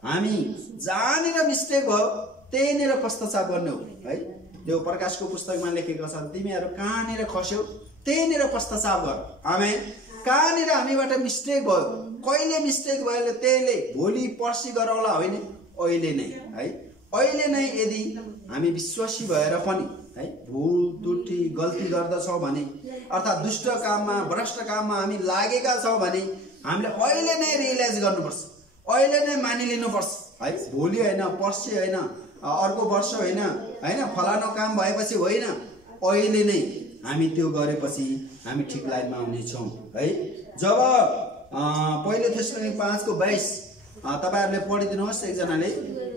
हामी जहाँनिर मिस्टेक भयो त्यहीँनिर पश्चाताप गर्ने हो, है। त्यो प्रकाशको पुस्तकमा लेखेको छ, तिमीहरू कहाँनिर खस्यौ त्यहीँनिर पश्चाताप गर। आमेन। कहाँनिर हामीबाट मिस्टेक भयो, कहिले मिस्टेक भयो त्यसले भोलि पर्सि गरौला होइन, अहिले नै, है। अहिले नै यदि हामी विश्वासी भएर पनि, है, भुल त्रुटि गल्ती गर्दछौं भने अर्थात् दुष्ट काममा भ्रष्ट काममा हामी लागेका छौं भने हामीले अहिले नै रियलाइज गर्नुपर्छ, अहिले नै मानिलिनुपर्छ, है। भोलि होइन, पर्सि होइन, अर्को वर्ष होइन, हैन, फलानो काम भएपछि होइन, अहिले नै हामी त्यो गरेपछि हामी ठिक लाइनमा हुनेछौं, है। जब पहिलो थेसलोनिकी 5:22 तपाईहरुले पढिदिनुहोस् एकजनाले।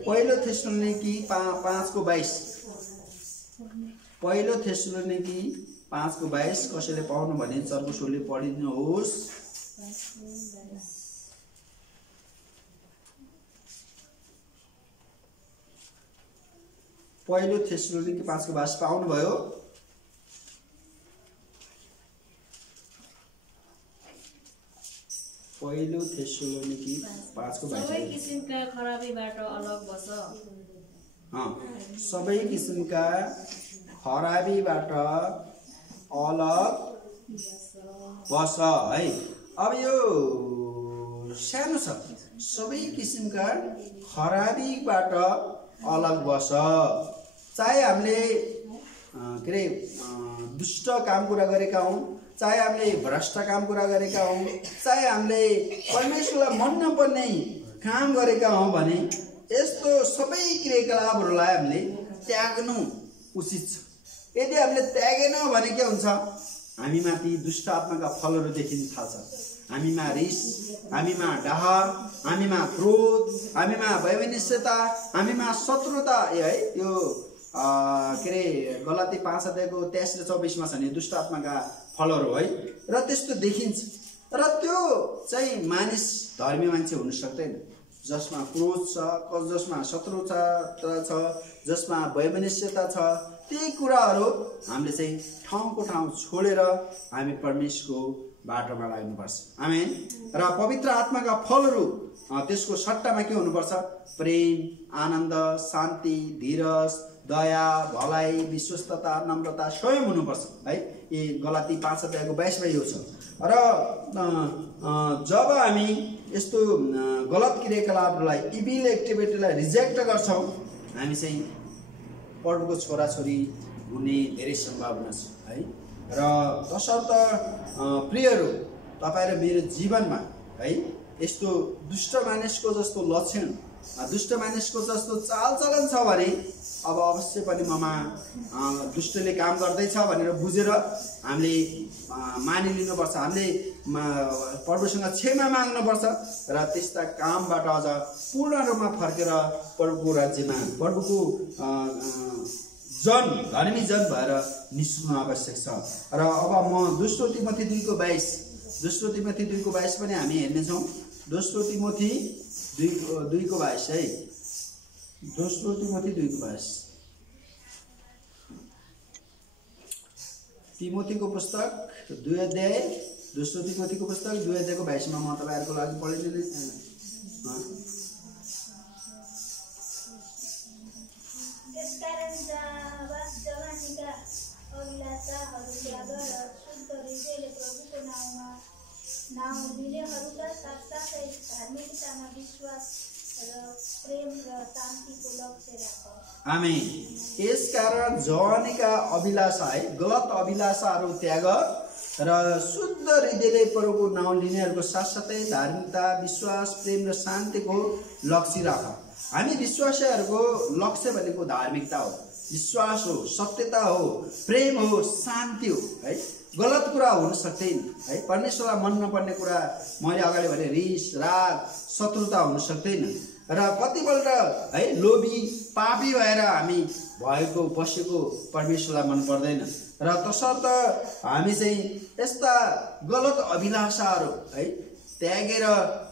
पहिलो थेसलोनिकी 5:22 पहिलो थेसलोनिकी 5:22 कसैले पाउनु भने चर्कोसोले पढिदिनुहोस्। पहिलो थेसलोनिकी 5:22 पाउनु भयो? पहिलो थेसलोनिकी 5:22 सबै किसिमका खराबीबाट अलग बस। सबै किसिमका खराबीबाट अलग बस, है। अब यो सानो छ, सबै किसिमका खराबीबाट अलग बस। चाहे हामीले के रे दुष्ट काम कुरा गरेका हौं, चाहे हामीले भ्रष्ट काम कुरा गरेका हौं, चाहे हामीले परमेश्वरलाई मन नपर्ने काम गरेका हौं भने यस्तो सबै क्रियाकलापहरूलाई हामीले त्याग्नु उचित छ। यदि हामीले त्यागेनौं भने के हुन्छ? हामीमाथि दुष्ट आत्माका फलहरू देखिन थाल्छ। हामीमा रिस, हामीमा डाह, हामीमा क्रोध, हामीमा वैमनस्यता, हामीमा शत्रुता, है। यो के रे गलाती 5:23 र 24 मा छ नि दुष्ट आत्माका फलहरू, है। र त्यस्तो देखिन्छ। र त्यो चाहिँ मानिस धर्मी मान्छे हुन सक्दैन जसमा क्रोध छ, जसमा शत्रुता छ, जसमा वैमनस्यता छ। ती कुराहरू हामीले चाहिँ ठाउँको ठाउँ छोडेर हामी परमेश्वरको बाटोमा लाग्नुपर्छ। आमेन। र पवित्र आत्माका फलहरू त्यसको सट्टामा के हुनुपर्छ? प्रेम, आनन्द, शान्ति, धीरज, दया, भलाइ, विश्वस्तता, नम्रता स्वयं हुनुपर्छ है। यी गलाती 5:22 यो छ। र जब हामी यस्तो गलत क्रियाकलापलाई, इभिल एक्टिभिटीलाई रिजेक्ट गर्छौँ, हामी चाहिँ प्रभुको छोराछोरी हुने धेरै सम्भावना छ है। र तसर्थ प्रियहरू, तपाईँ र मेरो जीवनमा है यस्तो दुष्ट मानिसको जस्तो लक्षण, दुष्ट मानिसको जस्तो चालचलन छ भने अब अवश्य पनि ममा दुष्टले काम गर्दैछ भनेर बुझेर हामीले मानिलिनुपर्छ। हामीले प्रभुसँग क्षमा माग्नुपर्छ र त्यस्ता कामबाट अझ पूर्ण रूपमा फर्केर प्रभुको राज्यमा, प्रभुको जन, धर्मी जन भएर निस्कनु आवश्यक छ। र अब म दोस्रो तिमोथी 2:22 पनि हामी हेर्नेछौँ। दोस्रो तिमोथी 2:22 है। दोस्रो तिमोथी 2:22 तिमोथीको पुस्तक 2 अध्याय, दोस्रो तिमोथीको पुस्तक 2 अध्यायको 22 मा म तपाईहरुको लागि पढिदिने। त्यसकारण जवानीका अभिलाषाहरू त्याग र शुद्ध हृदयले प्रभुको नाउँ लिनेहरूका साथसाथै धार्मिकतामा विश्वास र प्रेम र शान्तिको लक्ष्य राख। आमेन। यसकारण जवानीका अभिलाषा है, गलत अभिलाषाहरू त्याग र शुद्ध हृदयले प्रभुको नाउँ लिनेहरूको साथसाथै धार्मिकता, विश्वास, प्रेम र शान्तिको लक्ष्य राख। हामी विश्वासीहरूको लक्ष्य भनेको धार्मिकता हो, विश्वास हो, सत्यता हो, प्रेम हो, शान्ति हो है। गलत कुरा हुन सक्दैन है। परमेश्वरलाई मन नपर्ने कुरा, मैले अगाडि भने रिस, राग, शत्रुता हुन सक्दैन। र कतिपल्ट है लोभी, पापी भएर हामी बसेको परमेश्वरलाई मन पर्दैन। र तसर्थ हामी चाहिँ यस्ता गलत अभिलाषाहरू है त्यागेर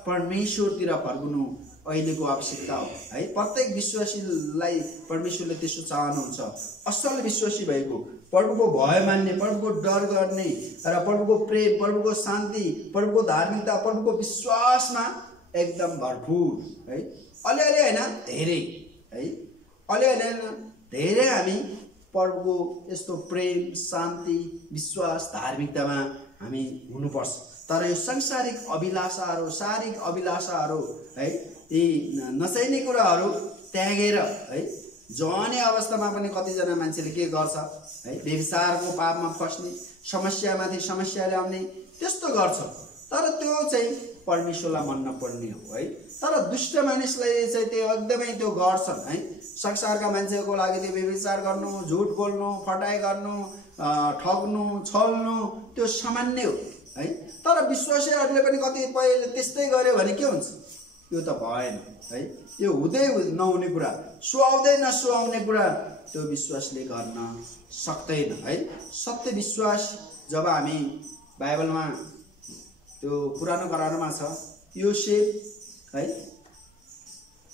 परमेश्वरतिर फर्कनु अहिलेको आवश्यकता हो है। प्रत्येक विश्वासीलाई परमेश्वरले त्यसो चाहनुहुन्छ। असल विश्वासी भएको, प्रभुको भय मान्ने, प्रभुको डर गर्ने र प्रभुको प्रेम, प्रभुको शान्ति, प्रभुको धार्मिकता, प्रभुको विश्वासमा एकदम भरपूर है। अलिअलि होइन, धेरै है, अलिअलि होइन, धेरै हामी प्रभुको यस्तो प्रेम, शान्ति, विश्वास, धार्मिकतामा हामी हुनुपर्छ। तर यो सांसारिक अभिलाषाहरू, शारीरिक अभिलाषाहरू है, यी नचाहिने कुराहरू त्यागेर है, जवानी अवस्थामा पनि कतिजना मान्छेले के गर्छ है, व्यभिचारको पापमा फस्ने, समस्यामाथि समस्या ल्याउने, त्यस्तो गर्छ। तर त्यो चाहिँ परमेश्वरलाई मन नपर्ने हो है। तर दुष्ट मानिसले चाहिँ त्यो एकदमै त्यो गर्छन् है। संसारका मान्छेको लागि त्यो व्यभिचार गर्नु, झुट बोल्नु, फटाइ गर्नु, ठग्नु, छल्नु त्यो सामान्य हो है। तर विश्वासीहरूले पनि कतिपयले त्यस्तै गर्यो भने के हुन्छ? यो त भएन है। यो हुँदै नहुने कुरा, सुहाउँदै नसुहाउने कुरा त्यो विश्वासले गर्न सक्दैन है। सत्य विश्वास जब हामी बाइबलमा त्यो पुरानो करारमा छ, योसेफ है,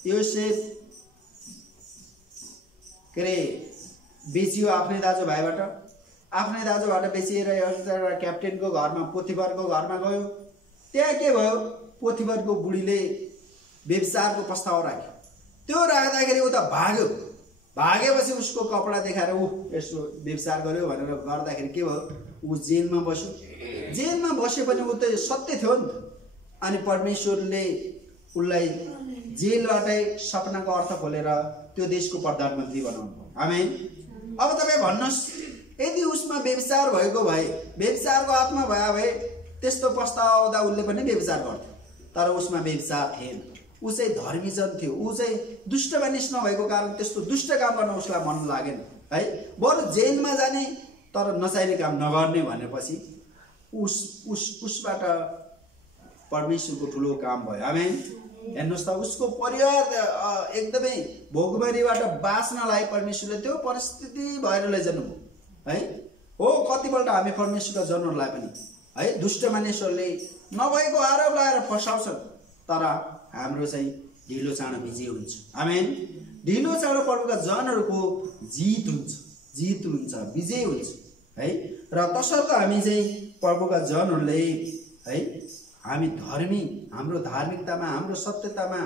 योसेफ के अरे बेचियो आफ्नै दाजुभाइबाट बेचिएर एउटा क्याप्टेनको घरमा, पोथिफरको घरमा गयो। त्यहाँ के भयो? पोथिफरको बुढीले व्यभिचारको प्रस्ताव राख्यो। त्यो राख्दाखेरि ऊ त भाग्यो। भागेपछि उसको कपडा देखाएर ऊ यसो व्यभिचार गर्यो भनेर गर्दाखेरि के भयो? ऊ जेलमा बस्यो। जेलमा बसे पनि ऊ त सत्य थियो नि त। अनि परमेश्वरले उसलाई जेलबाटै सपनाको अर्थ खोलेर त्यो देशको प्रधानमन्त्री बनाउनु भयो। आमेन। अब तपाईँ भन्नुहोस्, यदि उसमा व्यभिचार भएको भए, व्यभिचारको आत्मा भयो भए त्यस्तो प्रस्ताव आउँदा उसले पनि व्यभिचार गर्थ्यो। तर उसमा व्यभिचार थिएन। ऊ चाहिँ धर्मीजन थियो। ऊ चाहिँ दुष्ट मानिस नभएको कारण त्यस्तो दुष्ट काम गर्न उसलाई मन लागेन है। बरु जेलमा जाने तर नचाहिने काम नगर्ने भनेपछि उसबाट परमेश्वरको ठुलो काम भयो। आमेन। हेर्नुहोस् त, उसको परिवार एकदमै भोगमरीबाट बाँच्नलाई परमेश्वरले त्यो परिस्थिति भएर लैजानु भयो है। हो, कतिपल्ट हामी परमेश्वरका जनहरूलाई पनि है दुष्ट मानिसहरूले नभएको आरोप लगाएर फसाउँछन्। तर हाम्रो चाहिँ ढिलो चाँडो विजय हुन्छ। आमेन। ढिलो चाँडो प्रभुका जनहरूको जित हुन्छ, विजय हुन्छ है। र तसर्थ हामी चाहिँ प्रभुका जनहरूले है, हामी धर्मी, हाम्रो धार्मिकतामा, हाम्रो सत्यतामा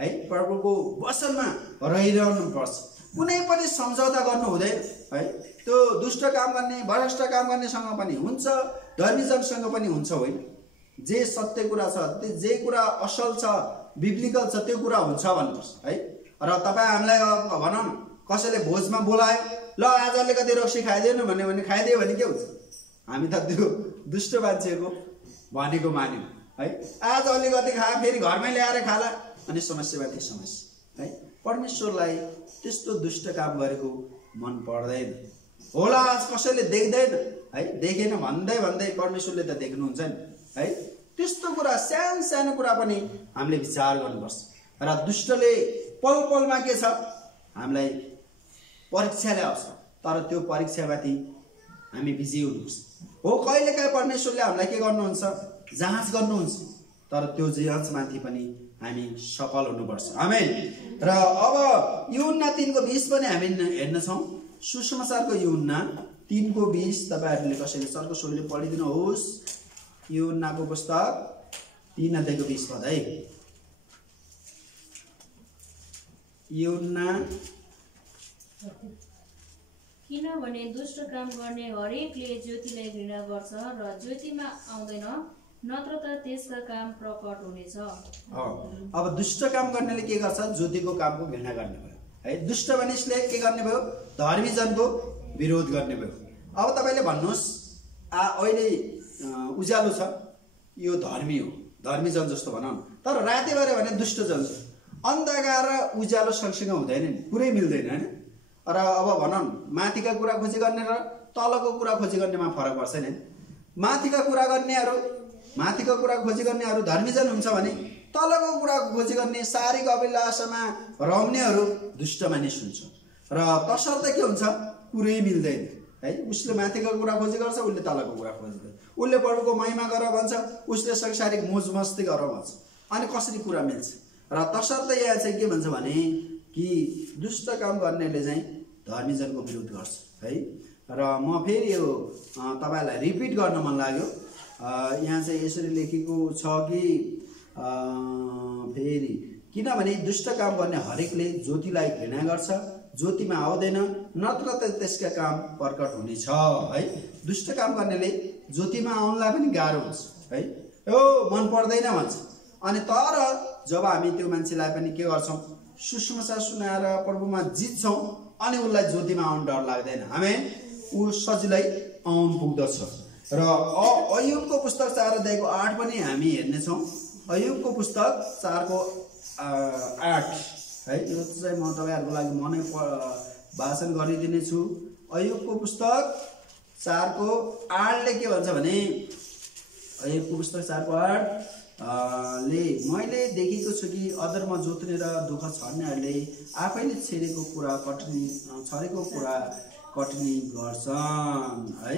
है, प्रभुको वचनमा रहिरहनु पर्छ। कुनै पनि सम्झौता गर्नु हुँदैन है। त्यो दुष्ट काम गर्ने भ्रष्ट काम गर्नेसँग पनि हुन्छ, धर्मीजनसँग पनि हुन्छ होइन। जे सत्य कुरा छ, जे कुरा असल छ, बिब्लिकल छ, त्यो कुरा हुन्छ भन्नुपर्छ है। र तपाईँ हामीलाई भनौँ न कसैले भोजमा बोलायो, ल आज अलिकति रक्सी खाइदिएन भन्यो भने खाइदियो भने के हुन्छ? हामी त त्यो दुष्ट मान्छेको भनेको मान्यौँ है। आज अलिकति खा, फेरि घरमै ल्याएर खाला, अनि समस्यामाथि समस्या है। परमेश्वरलाई त्यस्तो दुष्ट काम गरेको मन पर्दैन होला। आज कसैले देख्दैन है, देखेन भन्दै भन्दै परमेश्वरले त देख्नुहुन्छ नि है। त्यस्तो कुरा सानो सानो कुरा पनि हामीले विचार गर्नुपर्छ। र दुष्टले पल पलमा के छ, हामीलाई परीक्षाले आउँछ, तर त्यो परीक्षामाथि हामी विजयी हुनुपर्छ हो। कहिलेकाहीँ परमेश्वरले हामीलाई के गर्नुहुन्छ, जाँच गर्नुहुन्छ, तर त्यो जाँचमाथि पनि हामी सफल हुनुपर्छ। आमेन। र अब यूहन्ना 3:20 पनि हामी हेर्नेछौँ। सुसमाचारको यूहन्ना 3:20 तपाईहरुले कसैले सरको स्वरले पढिदिनुहोस्। यूहन्नाको पुस्तक 3:20 पद है। यूहन्ना किनभने दुष्ट काम गर्ने हरेकले ज्योतिलाई घृणा गर्छ र ज्योतिमा आउँदैन, नत्र त त्यसका काम प्रकट हुनेछ। अब दुष्ट काम गर्नेले के गर्छ, ज्योतिको कामको घृणा गर्ने भयो है। दुष्ट मानिसले के गर्ने भयो, धर्मीजनको विरोध गर्ने भयो। अब तपाईले भन्नुहोस्, अहिले उज्यालो छ, यो धर्मी हो, धर्मीजन जस्तो भनौँ, तर राति भएर भने दुष्ट जन छ। अन्धकार र उज्यालो सँगसँगै हुँदैन नि, पुरै मिल्दैन हैन। र अब भनौँ माथिका कुरा खोजी गर्ने र तलको कुरा खोजी गर्नेमा फरक पर्छ नि। माथिका कुरा खोजी गर्नेहरू धर्मीजन हुन्छ भने तलको कुरा खोजी गर्ने शारीरिक अभिलाषामा रम्नेहरू दुष्ट मानिस हुन्छ। र तसर्थ के हुन्छ, पुरै मिल्दैन है। उसले माथिको कुरा खोजी गर्छ, उसले तलको कुरा खोजी गर्छ, उसले प्रभुको महिमा गर भन्छ, उसले संसारिक मोज मस्ती गर भन्छ, अनि कसरी कुरा मिल्छ। र तसर्थ यहाँ चाहिँ के भन्छ भने कि दुष्ट काम गर्नेले चाहिँ धर्मीजनको विरोध गर्छ है। र म फेरि यो तपाईलाई रिपिट गर्न मन लाग्यो। यहाँ चाहिँ यसरी लेखेको छ कि फेरि किनभने दुष्ट काम गर्ने हरेकले ज्योतिलाई घृणा गर्छ, ज्योतिमा आउँदैन, नत्र त त्यसका काम प्रकट हुनेछ है। दुष्ट काम गर्नेले ज्योतिमा आउनलाई पनि गाह्रो हुन्छ है, यो मन पर्दैन भन्छ। अनि तर जब हामी त्यो मान्छेलाई पनि के गर्छौँ, सुसमाचार सुनाएर प्रभुमा जित्छौँ, अनि उसलाई ज्योतिमा आउनु डर लाग्दैन। आमेन। ऊ सजिलै आउनु पुग्दछ। र अयुबको पुस्तक 4:8 पनि हामी हेर्नेछौँ। अयुबको पुस्तक 4:8 है, यो चाहिँ म तपाईहरुको लागि मनै भाषण गरिदिनेछु। अयुबको पुस्तक 4:8 ले के भन्छ भने, अयुबको पुस्तक 4:8 ले मैले देखेको छु कि अधर्म जोत्ने र दुःख छर्नेहरूले आफैले छरेको कुरा कटनी गर्छन् है।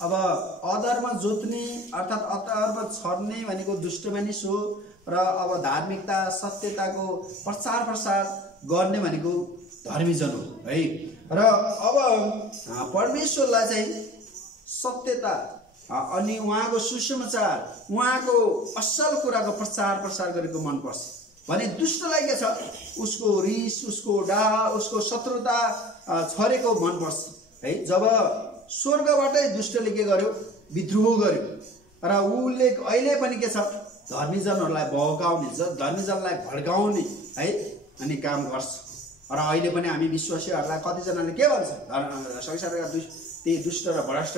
अब अधर्म जोत्ने अर्थात अधर्म छर्ने भनेको दुष्ट मानिस हो। र अब धार्मिकता सत्यताको प्रचार गर्ने भनेको धर्मीजन हो है। र अब परमेश्वरलाई चाहिँ सत्यता अनि उहाँको सुसमाचार, उहाँको असल कुराको प्रचार गरेको मनपर्छ भने दुष्टलाई के छ, उसको रिस, उसको डाह, उसको शत्रुता छरेको मनपर्छ है। जब स्वर्गबाटै दुष्टले के गर्यो, विद्रोह गर्यो, र उसले अहिले पनि के छ, धर्मीजनहरूलाई बहकाउने, धर्मीजनलाई भड्काउने है, अनि काम गर्छ। र अहिले पनि हामी विश्वासीहरूलाई कतिजनाले के भन्छ, संसारका त्यही दुष्ट र भ्रष्ट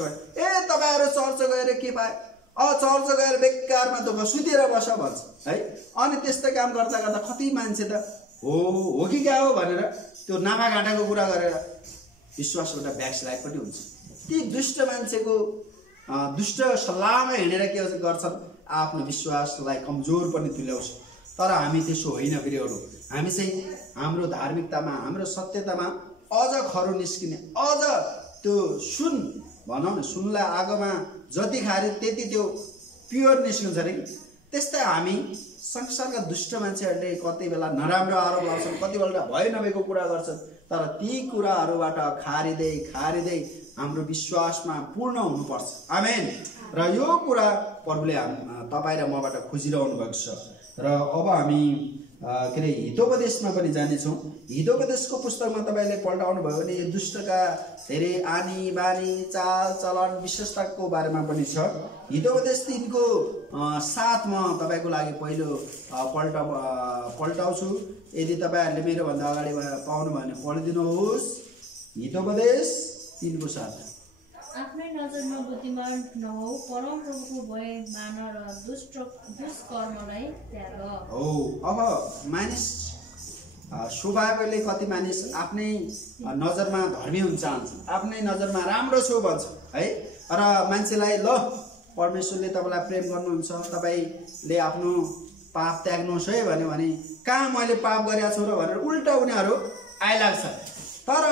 तपाईहरु चर्च गएर के पाए, चर्च गएर बेकारमा दुःख सुतेर बस भन्छ है। अनि त्यस्तै काम गर्दा कति मान्छे त हो कि क्या हो भनेर त्यो नाफाघाटाको कुरा गरेर विश्वासबाट ब्याकस्लाइड पनि हुन्छ। ती दुष्ट मान्छेको दुष्ट सल्लाहमा हिँडेर के गर्छन्, आफ्नो विश्वासलाई कमजोर पनि तुल्याउँछ। तर हामी त्यसो होइन प्रियहरू। हामी चाहिँ हाम्रो धार्मिकतामा, हाम्रो सत्यतामा अझ खरो निस्किने, अझ त्यो सुन भनौँ न, सुनलाई आगोमा जति खारे त्यति त्यो प्योर निस्किन्छ अरे। त्यस्तै हामी संसारका दुष्ट मान्छेहरूले कति बेला नराम्रो आरोप लाउँछन्, कति बेला भए नभएको कुरा गर्छन्, तर ती कुराहरूबाट खारिँदै हाम्रो विश्वासमा पूर्ण हुनुपर्छ। आमेन। र यो कुरा प्रभुले तपाईँ र मबाट खोजिरहनु भएको छ। र अब हामी के अरे हितोपदेशमा पनि जानेछौँ। हितोपदेशको पुस्तकमा तपाईँले पल्टाउनु भयो भने यो दुष्टका धेरै आनी बानी चाल चलन विशेषताको बारेमा पनि छ। हितोपदेश 3को 7 म तपाईँको लागि पहिलो पल्टाउँछु। यदि तपाईँहरूले मेरो भन्दा अगाडि पाउनु भयो भने पढिदिनुहोस्। हितोपदेश 3को 7। आफ्नै नजरमा बुद्धिमान नहौ, परमप्रभुको भय मान र दुष्कर्मलाई त्याग। हो, अब मानिस स्वभावले कति मानिस आफ्नै नजरमा धर्मी हुन चाहन्छ, आफ्नै नजरमा राम्रो छु भन्छ है। र मान्छेलाई ल परमेश्वरले तपाईँलाई प्रेम गर्नुहुन्छ, तपाईँले आफ्नो पाप त्याग्नुहोस् है भन्यो भने कहाँ मैले पाप गरेको छु र भनेर उल्टा उनीहरू आइलाग्छ। तर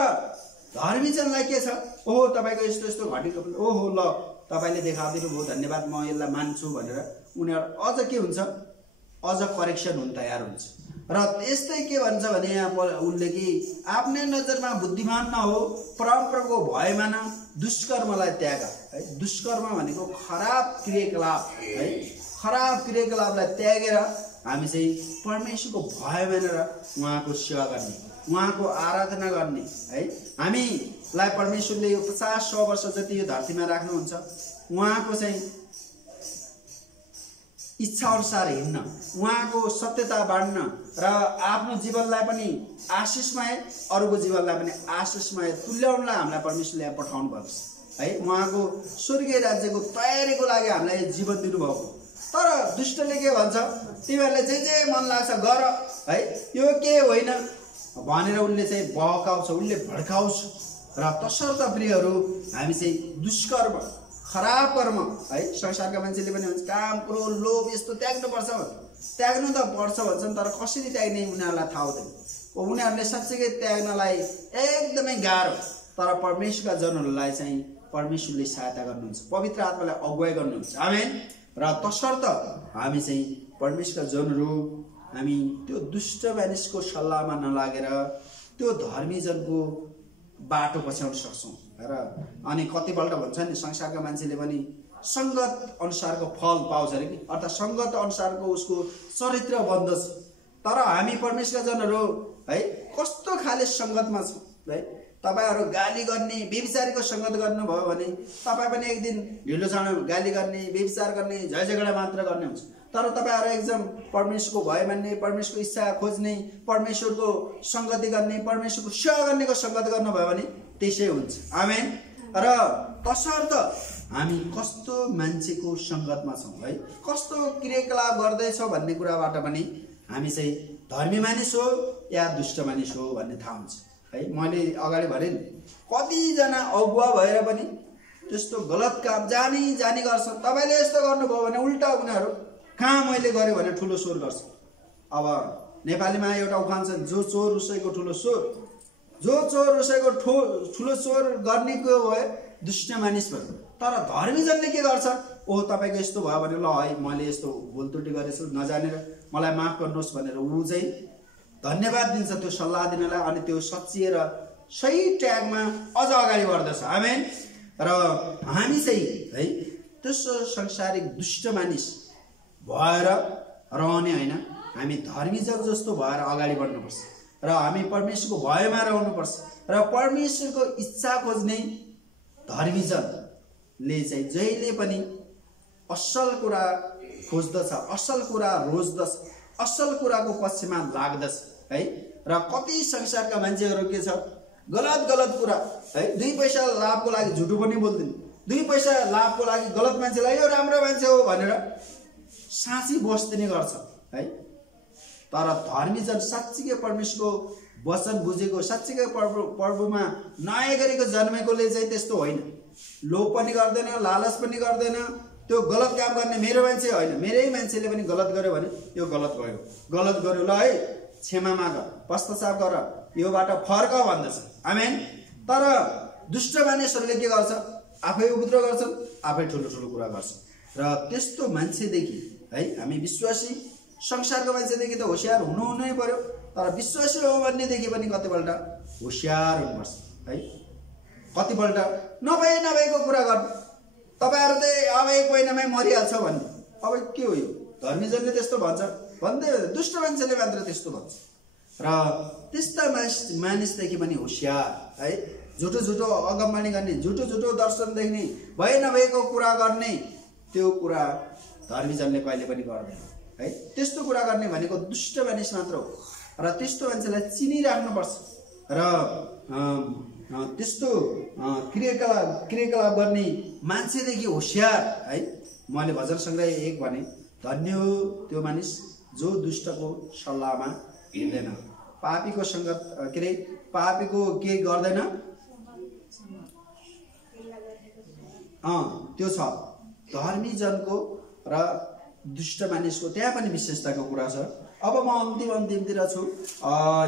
धर्मीजनलाई के छ, ओहो तपाईँको यस्तो यस्तो घटेको, ओहो ल तपाईँले देखाइदिनु भयो, धन्यवाद, म यसलाई मान्छु भनेर उनीहरू अझ के हुन्छ, अझ करेक्सन हुन तयार हुन्छ। र यस्तै के भन्छ भने यहाँ उनले कि आफ्नै नजरमा बुद्धिमान नहो, परमप्रभुको भय मान, दुष्कर्मलाई त्याग है। दुष्कर्म भनेको खराब क्रियाकलाप है। खराब क्रियाकलापलाई त्यागेर हामी चाहिँ परमेश्वरको भय मानेर उहाँको सेवा गर्ने, उहाँको आराधना गर्ने है। हामीलाई परमेश्वरले यो 50-100 वर्ष जति यो धरतीमा राख्नुहुन्छ, उहाँको चाहिँ इच्छा अनुसार हिँड्न, उहाँको सत्यता बाँड्न र आफ्नो जीवनलाई पनि आशिषमय, अरूको जीवनलाई पनि आशिषमय तुल्याउनलाई हामीलाई परमेश्वरले यहाँ पठाउनु भएको छ है। उहाँको स्वर्गीय राज्यको तयारीको लागि हामीलाई जीवन दिनुभएको। तर दुष्टले के भन्छ, तिमीहरूले जे मन लाग्छ गर है, यो के होइन भनेर उनले चाहिँ बहकाउँछ, उनले भड्काउँछ। र तसर्थ प्रियहरू हामी चाहिँ दुष्कर्म, खराब कर्म है, संसारका मान्छेले पनि भन्छ काम, क्रोध, लोभ यस्तो त्याग्नुपर्छ, त्याग्नु त पर्छ भन्छन्, तर कसरी त्याग्ने उनीहरूलाई थाहा हुँदैन। उनीहरूले साँच्चै त्याग्नलाई एकदमै गाह्रो। तर परमेश्वरका जनहरूलाई चाहिँ परमेश्वरले सहायता गर्नुहुन्छ, पवित्र आत्माले अगुवाई गर्नुहुन्छ। आमेन। र तसर्थ हामी चाहिँ परमेश्वरका जनहरू हामी त्यो दुष्ट मानिसको सल्लाहमा नलागेर त्यो धर्मीजनको बाटो पछ्याउन सक्छौँ। र अनि कतिपल्ट भन्छ नि संसारका मान्छेले पनि सङ्गत अनुसारको फल पाउँछ अरे कि, अर्थात् सङ्गत अनुसारको उसको चरित्र बन्दछ। तर हामी परमेश्वरका जनहरू है कस्तो खाले सङ्गतमा छौँ है। तपाईँहरू गाली गर्ने, व्यभिचारीको सङ्गत गर्नुभयो भने तपाईँ पनि एक दिन ढिलो चाँडो गाली गर्ने, व्यभिचार गर्ने, झै झगडा मात्र गर्ने हुन्छ। तर तपाईँहरू एकदम परमेश्वरको भय मान्ने, परमेश्वरको इच्छा खोज्ने, परमेश्वरको सङ्गति गर्ने, परमेश्वरको सेवा गर्नेको सङ्गत गर्नुभयो भने त्यसै हुन्छ। आमेन। र तसर्थ हामी कस्तो मान्छेको सङ्गतमा छौँ है, कस्तो क्रियाकलाप गर्दैछौँ भन्ने कुराबाट पनि हामी चाहिँ धर्मी मानिस हो या दुष्ट मानिस हो भन्ने थाहा हुन्छ है। मैले अगाडि भने कतिजना अगुवा भएर पनि त्यस्तो गलत काम जानी गर्छ। तपाईँले यस्तो गर्नुभयो भने उल्टा उनीहरू कहाँ मैले गरेँ भने ठुलो स्वर गर्छ। अब नेपालीमा एउटा उखान छ, जो चोर उसैको ठुलो स्वर। जो चोर उसैको ठुलो स्वर गर्नेको भए दुष्ट मानिस भयो। तर धर्मीजनले के गर्छ, ओ तपाईँको यस्तो भयो भने ल है मैले यस्तो भुलत्रुटि गरेछु नजानेर मलाई माफ गर्नुहोस् भनेर ऊ चाहिँ धन्यवाद दिन्छ त्यो सल्लाह दिनलाई। अनि त्यो सच्चिएर सही ट्यागमा अझ अगाडि बढ्दछ। आमेन। र हामी चाहिँ है त्यस्तो संसारिक दुष्ट मानिस भएर रहने होइन, हामी धर्मीजन जस्तो भएर अगाडि बढ्नुपर्छ र हामी परमेश्वरको भयमा रहनुपर्छ। र परमेश्वरको इच्छा खोज्ने धर्मीजनले चाहिँ जहिले पनि असल कुरा खोज्दछ, असल कुरा रोज्दछ, असल कुराको पक्षमा लाग्दछ है। र कति संसारका मान्छेहरू के छ, गलत कुरा है, 2 पैसा लाभको लागि झुटो पनि बोल्दैन, 2 पैसा लाभको लागि गलत मान्छेलाई यो राम्रो मान्छे हो भनेर साँची बस्दिने गर्छ है। तर धर्मीजन साँच्चीकै परमेश्वरको वचन बुझेको, साँच्चीकै प्रभुमा नयाँ गरेको जन्मेकोले चाहिँ त्यस्तो होइन। लोभ पनि गर्दैन, लालच पनि गर्दैन, त्यो गलत काम गर्ने मेरो मान्छे होइन, मेरै मान्छेले पनि गलत गर्यो भने यो गलत भयो, गलत गर्यो ल है क्षमा माग, पश्चाताप गर, योबाट फर्क भन्दछ। आमेन। तर दुष्ट मानिसहरूले के गर्छ, आफै उपद्रव गर्छन्, आफै ठुलो कुरा गर्छ। र त्यस्तो मान्छेदेखि है हामी विश्वासी संसारको मान्छेदेखि त होसियार हुनै पर्यो। तर विश्वासी हो भन्नेदेखि पनि कतिपल्ट होसियार हुनुपर्छ है। कतिपल्ट नभएको कुरा गर्नु, तपाईँहरू चाहिँ अब 1 महिनामै मरिहाल्छ भन्ने, अब के हो यो? धर्मीजनले त्यस्तो भन्छ। भन्दै दुष्ट मान्छेले मात्र त्यस्तो भन्छ। र त्यस्ता मानिसदेखि पनि होशियार है, झुटो झुटो अगमवाणी गर्ने, झुटो झुटो दर्शन देख्ने, भए नभएको कुरा गर्ने, त्यो कुरा धर्मीजनले कहिले पनि गर्दैन है। त्यस्तो कुरा गर्ने भनेको दुष्ट मानिस मात्र हो र त्यस्तो मान्छेलाई चिनिराख्नुपर्छ र त्यस्तो क्रियाकलाप गर्ने मान्छेदेखि होशियार है। मैले भजन सङ्ग्रह 1 भने, धन्य हो त्यो मानिस जो दुष्टको सल्लाहमा हिँड्दैन, पापीको सङ्गत पापीको के गर्दैन, त्यो छ। धर्मी जनको र दुष्ट मानिसको त्यहाँ पनि विशेषताको कुरा छ। अब म अन्तिमतिर छु।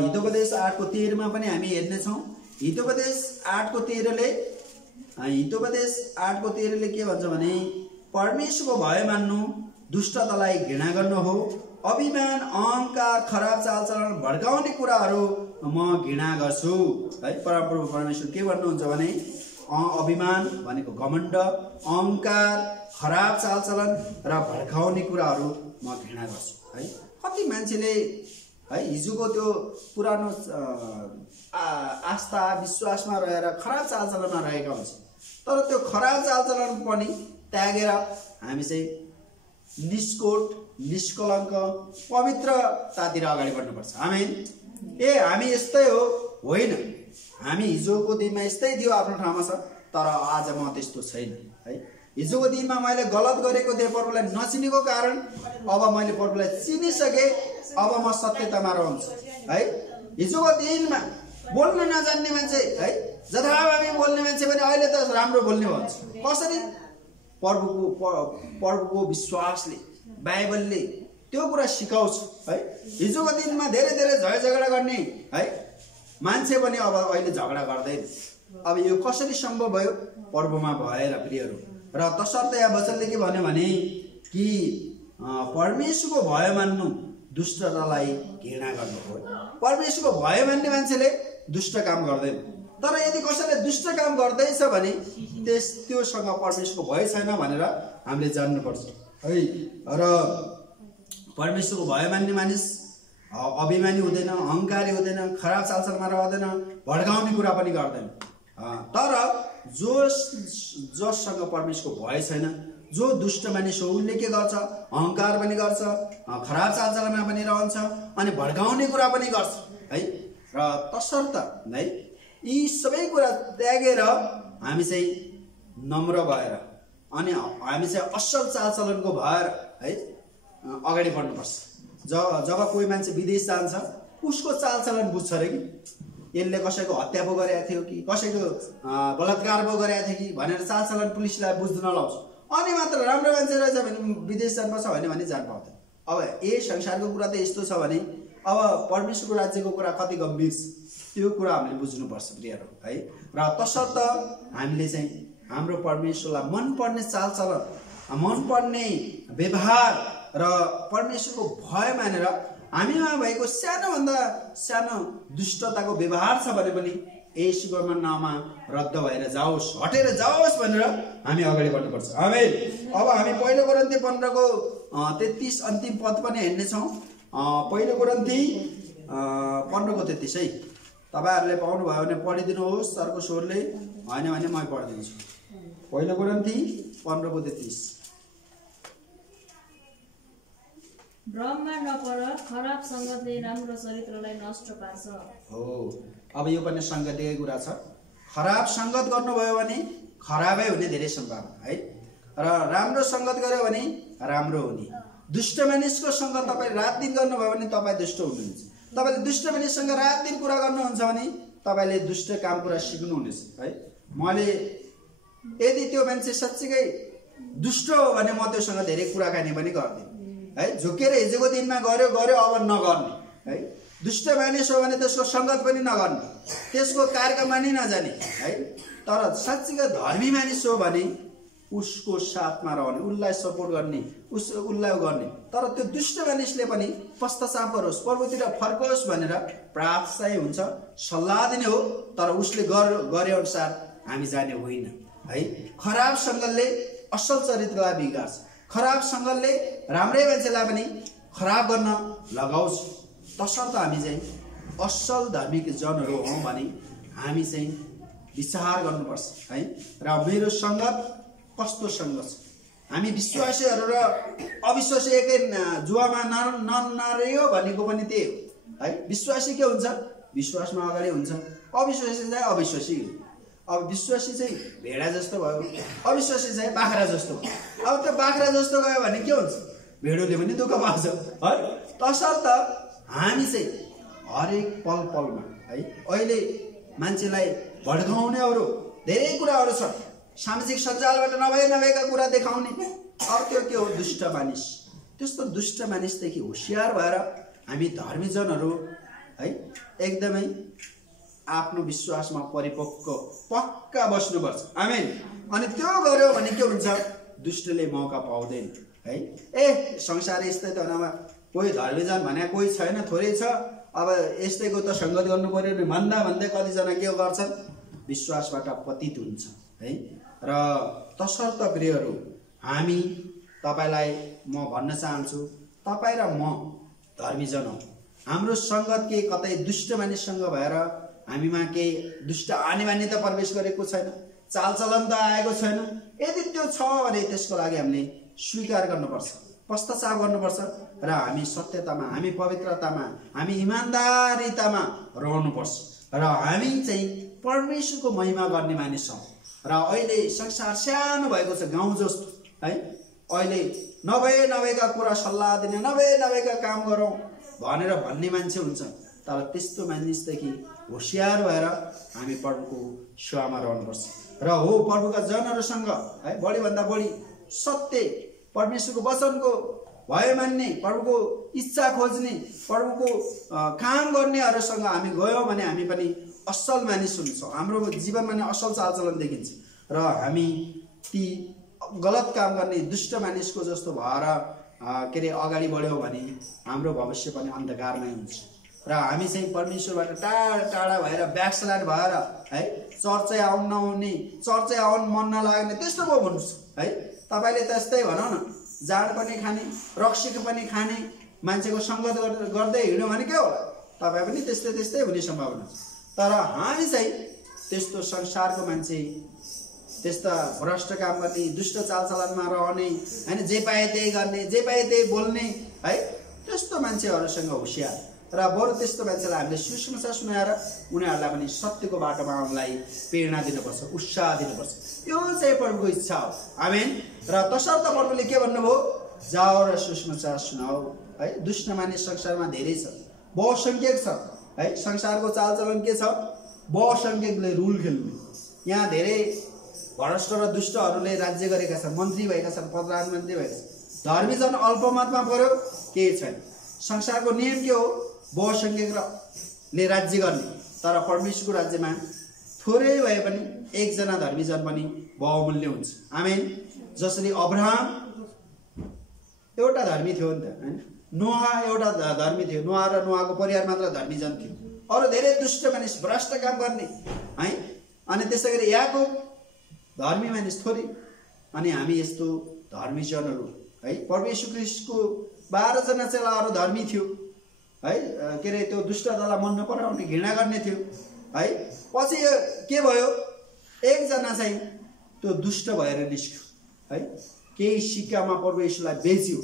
हितोपदेश 8:13 पनि हामी हेर्नेछौँ। हितोपदेश 8:13ले के भन्छ भने, परमेश्वरको भय मान्नु दुष्टतालाई घृणा गर्नु हो, अभिमान अहंकार खराब चालचलन भड्काउने कुराहरू म घृणा गर्छु है। परमप्रभु परमेश्वर के भन्नुहुन्छ भने, अभिमान भनेको घमण्ड, अहंकार, खराब चालचलन र भड्काउने कुराहरू म घृणा गर्छु है। कति मान्छेले है हिजोको त्यो पुरानो आस्था विश्वासमा रहेर खराब चालचलनमा रहेका हुन्छ, तर त्यो खराब चालचलन पनि त्यागेर हामी चाहिँ निष्कोट निष्कलङ्क पवित्रतातिर अगाडि बढ्नुपर्छ। आमेन। हामी यस्तै हो होइन, हामी हिजोको दिनमा यस्तै थियो आफ्नो ठाउँमा छ, तर आज म त्यस्तो छैन है। हिजोको दिनमा मैले गलत गरेको थिएँ, प्रभुलाई नचिनेको कारण अब मैले प्रभुलाई चिनिसके, अब म सत्यतामा रहन्छु है। हिजोको दिनमा बोल्न नजान्ने मान्छे है, जथाभावी बोल्ने मान्छे पनि अहिले त राम्रो बोल्ने भन्छ। कसरी? प्रभुको विश्वासले, बाइबलले त्यो कुरा सिकाउँछ है। हिजोको दिनमा धेरै झै झगडा गर्ने है मान्छे पनि अब अहिले झगडा गर्दैन। अब यो कसरी सम्भव भयो? प्रभुमा भएर प्रियहरू। र तसर्थ यहाँ वचनले के भन्यो भने कि परमेश्वरको भय मान्नु दुष्टतालाई घृणा गर्नु हो। परमेश्वरको भय मान्ने मान्छेले दुष्ट काम गर्दैन, तर यदि कसैले दुष्ट काम गर्दैछ भने त्योसँग परमेश्वरको भय छैन भनेर हामीले जान्नुपर्छ है। र परमेश्वरको भय मान्ने मानिस अभिमानी हुँदैन, अहङ्कारी हुँदैन, खराब चालचलनमा रहँदैन, भड्काउने कुरा पनि गर्दैन। तर जससँग परमेश्वरको भय छैन, जो दुष्ट मानिस हो, उसले के गर्छ? अहङ्कार पनि गर्छ, खराब चालचलनमा पनि रहन्छ अनि भड्काउने कुरा पनि गर्छ है। र तसर्थ है यी सबै कुरा त्यागेर हामी चाहिँ नम्र भएर अनि हामी चाहिँ असल चालचलनको भएर है अगाडि बढ्नुपर्छ। जब कोही मान्छे विदेश जान्छ, उसको चालचलन बुझ्छ अरे कि यसले कसैको हत्या पो गरेको थियो कि कसैको बलात्कार पो गरेको थियो कि भनेर चालचलन पुलिसलाई बुझ्न लाउँछ। अनि मात्र राम्रो मान्छे रहेछ भने विदेश जानुपर्छ भने जान पाउँदैन। अब संसारको कुरा त यस्तो छ भने अब परमेश्वरको राज्यको कुरा कति गम्भीर छ त्यो कुरा हामीले बुझ्नुपर्छ प्रियहरू है। र तसर्थ हामीले चाहिँ हाम्रो परमेश्वरलाई मनपर्ने चालचलन, मनपर्ने व्यवहार र परमेश्वरको भय मानेर हामीमा भएको सानोभन्दा सानो दुष्टताको व्यवहार छ भने पनि येशूको नाममा रद्द भएर जाओस्, हटेर जाओस् भनेर हामी अगाडि बढ्नुपर्छ। आमेन। अब हामी 1 कोरिन्थी 15:33 अन्तिम पद पनि हेर्नेछौँ। 1 कोरिन्थी 15:33 है। तपाईहरुले पाउनु भयो भने पढिदिनुहोस् सरको स्वरले, हैन भने म पढिदिन्छु। 1 कोरिन्थी 15:33। भ्रममा नपर, खराब संगतले राम्रो चरित्रलाई नष्ट पार्छ। हो, अब यो पनि संगतिकै कुरा छ। खराब संगत गर्नुभयो भने खराबै हुने धेरै सम्भावना है, र राम्रो संगत गर्यो भने राम्रो हुने। दुष्ट मानिसको संगत तपाईले रात दिन गर्नुभयो भने तपाई दुष्ट हुनुहुन्छ। तपाईले दुष्ट मानिससँग रात दिन कुरा गर्नुहुन्छ भने तपाईले दुष्ट काम कुरा सिक्नुहुनेछ है। मैले यदि त्यो मान्छे साच्चै दुष्ट हो भने म त्योसँग धेरै कुराकानी पनि गर्दिन है। झुकेर हिजोको दिनमा गर्यो अब नगर्ने है। दुष्ट मानिस हो भने त्यसको संगत पनि नगर्ने, त्यसको कार्यक्रममा नि नजाने है। तर साच्चै धर्मी मानिस हो भने उसको साथमा रहने, उसलाई सपोर्ट गर्ने, उसलाई गर्ने। तर त्यो दुष्ट मानिसले पनि पश्चाताप गरोस्, प्रभुतिर फर्कोस् भनेर प्रार्थना हुन्छ, सल्लाह दिने हो, तर उसले गरे अनुसार हामी जाने होइन है। खराब सङ्गतले असल चरित्रलाई बिगार्छ, खराब सङ्गतले राम्रै मान्छेलाई पनि खराब गर्न लगाउँछ। तसर्थ हामी चाहिँ असल धार्मिक जनहरू हौँ भने हामी चाहिँ विचार गर्नुपर्छ है। र मेरो सङ्गत कस्तो सङ्गत छ, हामी विश्वासीहरू र अविश्वासी एकै जुवामा ननार्यो भनेको पनि त्यही हो है। विश्वासी के हुन्छ, विश्वासमा अगाडि हुन्छ, अविश्वासी चाहिँ अविश्वासी। अब विश्वासी चाहिँ भेडा जस्तो भयो, अविश्वासी चाहिँ बाख्रा जस्तो भयो। अब त्यो बाख्रा जस्तो गयो भने के हुन्छ, भेडोले पनि दुःख पाउँछ है। तसर्थ हामी चाहिँ हरेक पल पलमा है, अहिले मान्छेलाई भड्काउनेहरू धेरै कुराहरू छ, सामाजिक सञ्जालबाट नभएका कुरा देखाउने। अब त्यो के हो, दुष्ट मानिस। त्यस्तो दुष्ट मानिसदेखि होसियार भएर हामी धर्मीजनहरू है एकदमै आफ्नो विश्वासमा परिपक्व पक्का बस्नुपर्छ। आमेन। अनि त्यो गर्यो भने के हुन्छ, दुष्टले मौका पाउँदैन है। संसार यस्तै त नभए कोही धर्मीजन भने कोही छैन, थोरै छ। अब यस्तैको त सङ्गत गर्नु पर्यो नि भन्दै कतिजना के गर्छन्, विश्वासबाट पतित हुन्छ है। र तसर्थ प्रियहरू, हामी तपाईँलाई म भन्न चाहन्छु, तपाईँ र म धर्मीजन हौ। हाम्रो सङ्गत के कतै दुष्ट मानिससँग भएर हामीमा केही दुष्ट आनीबानी त प्रवेश गरेको छैन, चालचलन त आएको छैन। यदि त्यो छ भने त्यसको लागि हामीले स्वीकार गर्नुपर्छ, पश्चाताप गर्नुपर्छ र हामी सत्यतामा, हामी पवित्रतामा, हामी इमान्दारितामा रहनुपर्छ र हामी चाहिँ परमेश्वरको महिमा गर्ने मानिस छौँ। र अहिले संसार सानो भएको छ, गाउँ जस्तो है। अहिले नभएका कुरा सल्लाह दिने, नभएका काम गरौँ भनेर भन्ने मान्छे हुन्छ। तर त्यस्तो मानिसदेखि होसियार भएर हामी प्रभुको सेवामा रहनुपर्छ। र हो प्रभुका जनहरूसँग है बढीभन्दा बढी सत्य, परमेश्वरको वचनको भय मान्ने, प्रभुको इच्छा खोज्ने, प्रभुको काम गर्नेहरूसँग हामी गयौँ भने हामी पनि असल मानिस हुन्छौँ। हाम्रो जीवनमा नै असल चालचलन देखिन्छ र हामी ती गलत काम गर्ने दुष्ट मानिसको जस्तो भएर के अरे अगाडि बढ्यौँ भने हाम्रो भविष्य पनि अन्धकारमै हुन्छ। र हामी चाहिँ परमेश्वरबाट टाढा भएर ब्याकस्लाइड भएर है चर्चै आउन नहुने, चर्चै आउन मन नलाग्ने त्यस्तो पो हुन्छ है। तपाईँले त्यस्तै भनौँ न, जाँड पनि खाने, रक्सी पनि खाने मान्छेको सङ्गत गर्दै हिँड्यो भने के होला, तपाईँ पनि त्यस्तै हुने सम्भावना छ। तर हामी चाहिँ त्यस्तो संसारको मान्छे, त्यस्ता भ्रष्ट काम गर्ने, दुष्ट चालचलनमा रहने होइन, जे पाए त्यही गर्ने, जे पाए त्यही बोल्ने है, त्यस्तो मान्छेहरूसँग होसियार। र बरु त्यस्तो मान्छेलाई हामीले सुसमाचार सुनाएर उनीहरूलाई पनि सत्यको बाटोमा आउनलाई प्रेरणा दिनुपर्छ, उत्साह दिनुपर्छ। यो चाहिँ प्रभुको इच्छा हो। आमेन। र तसर्थ प्रभुले के भन्नुभयो, जाओ र सुसमाचार सुनाओ है। दुष्ट मानिस संसारमा धेरै छ, बहुसङ्ख्यक छ है। संसारको चालचलन के छ, बहुसङ्ख्यकले रुल खेल्ने। यहाँ धेरै भ्रष्ट र दुष्टहरूले राज्य गरेका छन्, मन्त्री भएका छन्, प्रधानमन्त्री भएका छन्। धर्मीजन अल्पमतमा पर्यो, केही छैन। संसारको नियम के हो, बहुसङ्ख्यकले राज्य गर्ने। तर परमेश्वरको राज्यमा थोरै भए पनि एकजना धर्मीजन पनि बहुमूल्य हुन्छ। आमेन। जसरी अब्राहम एउटा धर्मी थियो नि त हैन, नोहा एउटा धर्मी थियो, नोहा र नोहाको परिवार मात्र धर्मीजन थियो, अरू धेरै दुष्ट मानिस भ्रष्ट काम गर्ने है। अनि त्यसै गरी याकुब धर्मी मानिस थोरै। अनि हामी यस्तो धर्मीजनहरू है। परमेश्वर ख्रीष्टको 12 जना चेलाहरू धर्मी थियो है, के अरे त्यो दुष्टतालाई मन नपराउने, घृणा गर्ने थियो है। पछि के भयो, एकजना चाहिँ त्यो दुष्ट भएर निस्क्यो है, केही सिक्कामा परमेश्वरलाई बेच्यो।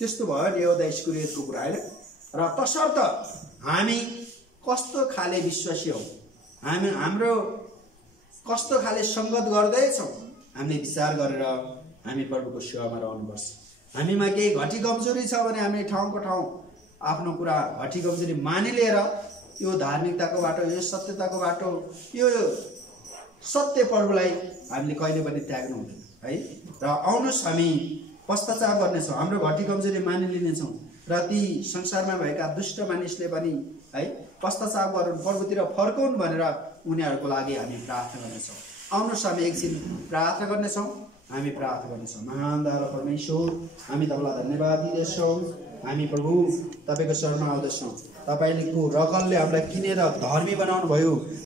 त्यस्तो भयो नि एउटा स्कुरियतको कुरा होइन। र तसर्थ हामी कस्तो खाले विश्वासी हौ, हाम्रो कस्तो खाले सङ्गत गर्दैछौँ, हामीले विचार गरेर हामी प्रभुको सेवामा रहनुपर्छ। हामीमा केही घटी कमजोरी छ भने हामी ठाउँको ठाउँ आफ्नो कुरा घटी कमजोरी मानिलिएर यो धार्मिकताको बाटो, यो सत्यताको बाटो, यो सत्य प्रभुलाई हामीले कहिले पनि त्याग्नु हुँदैन है। र आउनुहोस् हामी पश्चाताप गर्नेछौँ, हाम्रो घटी कमजोरी मानिलिनेछौँ र ती संसारमा भएका दुष्ट मानिसले पनि है पश्चाताप गरून्, प्रभुतिर फर्कौन् भनेर उनीहरूको लागि हामी प्रार्थना गर्नेछौँ। आउनुहोस् हामी एकछिन प्रार्थना गर्नेछौँ। हामी प्रार्थना गर्नेछौँ। महान दयालु परमेश्वर, हामी तपाईँलाई धन्यवाद दिँदछौँ। हामी प्रभु तपाईँको शरणमा आउँदछौँ। तपाईँको रगतले हामीलाई किनेर धर्मी बनाउनु भयो।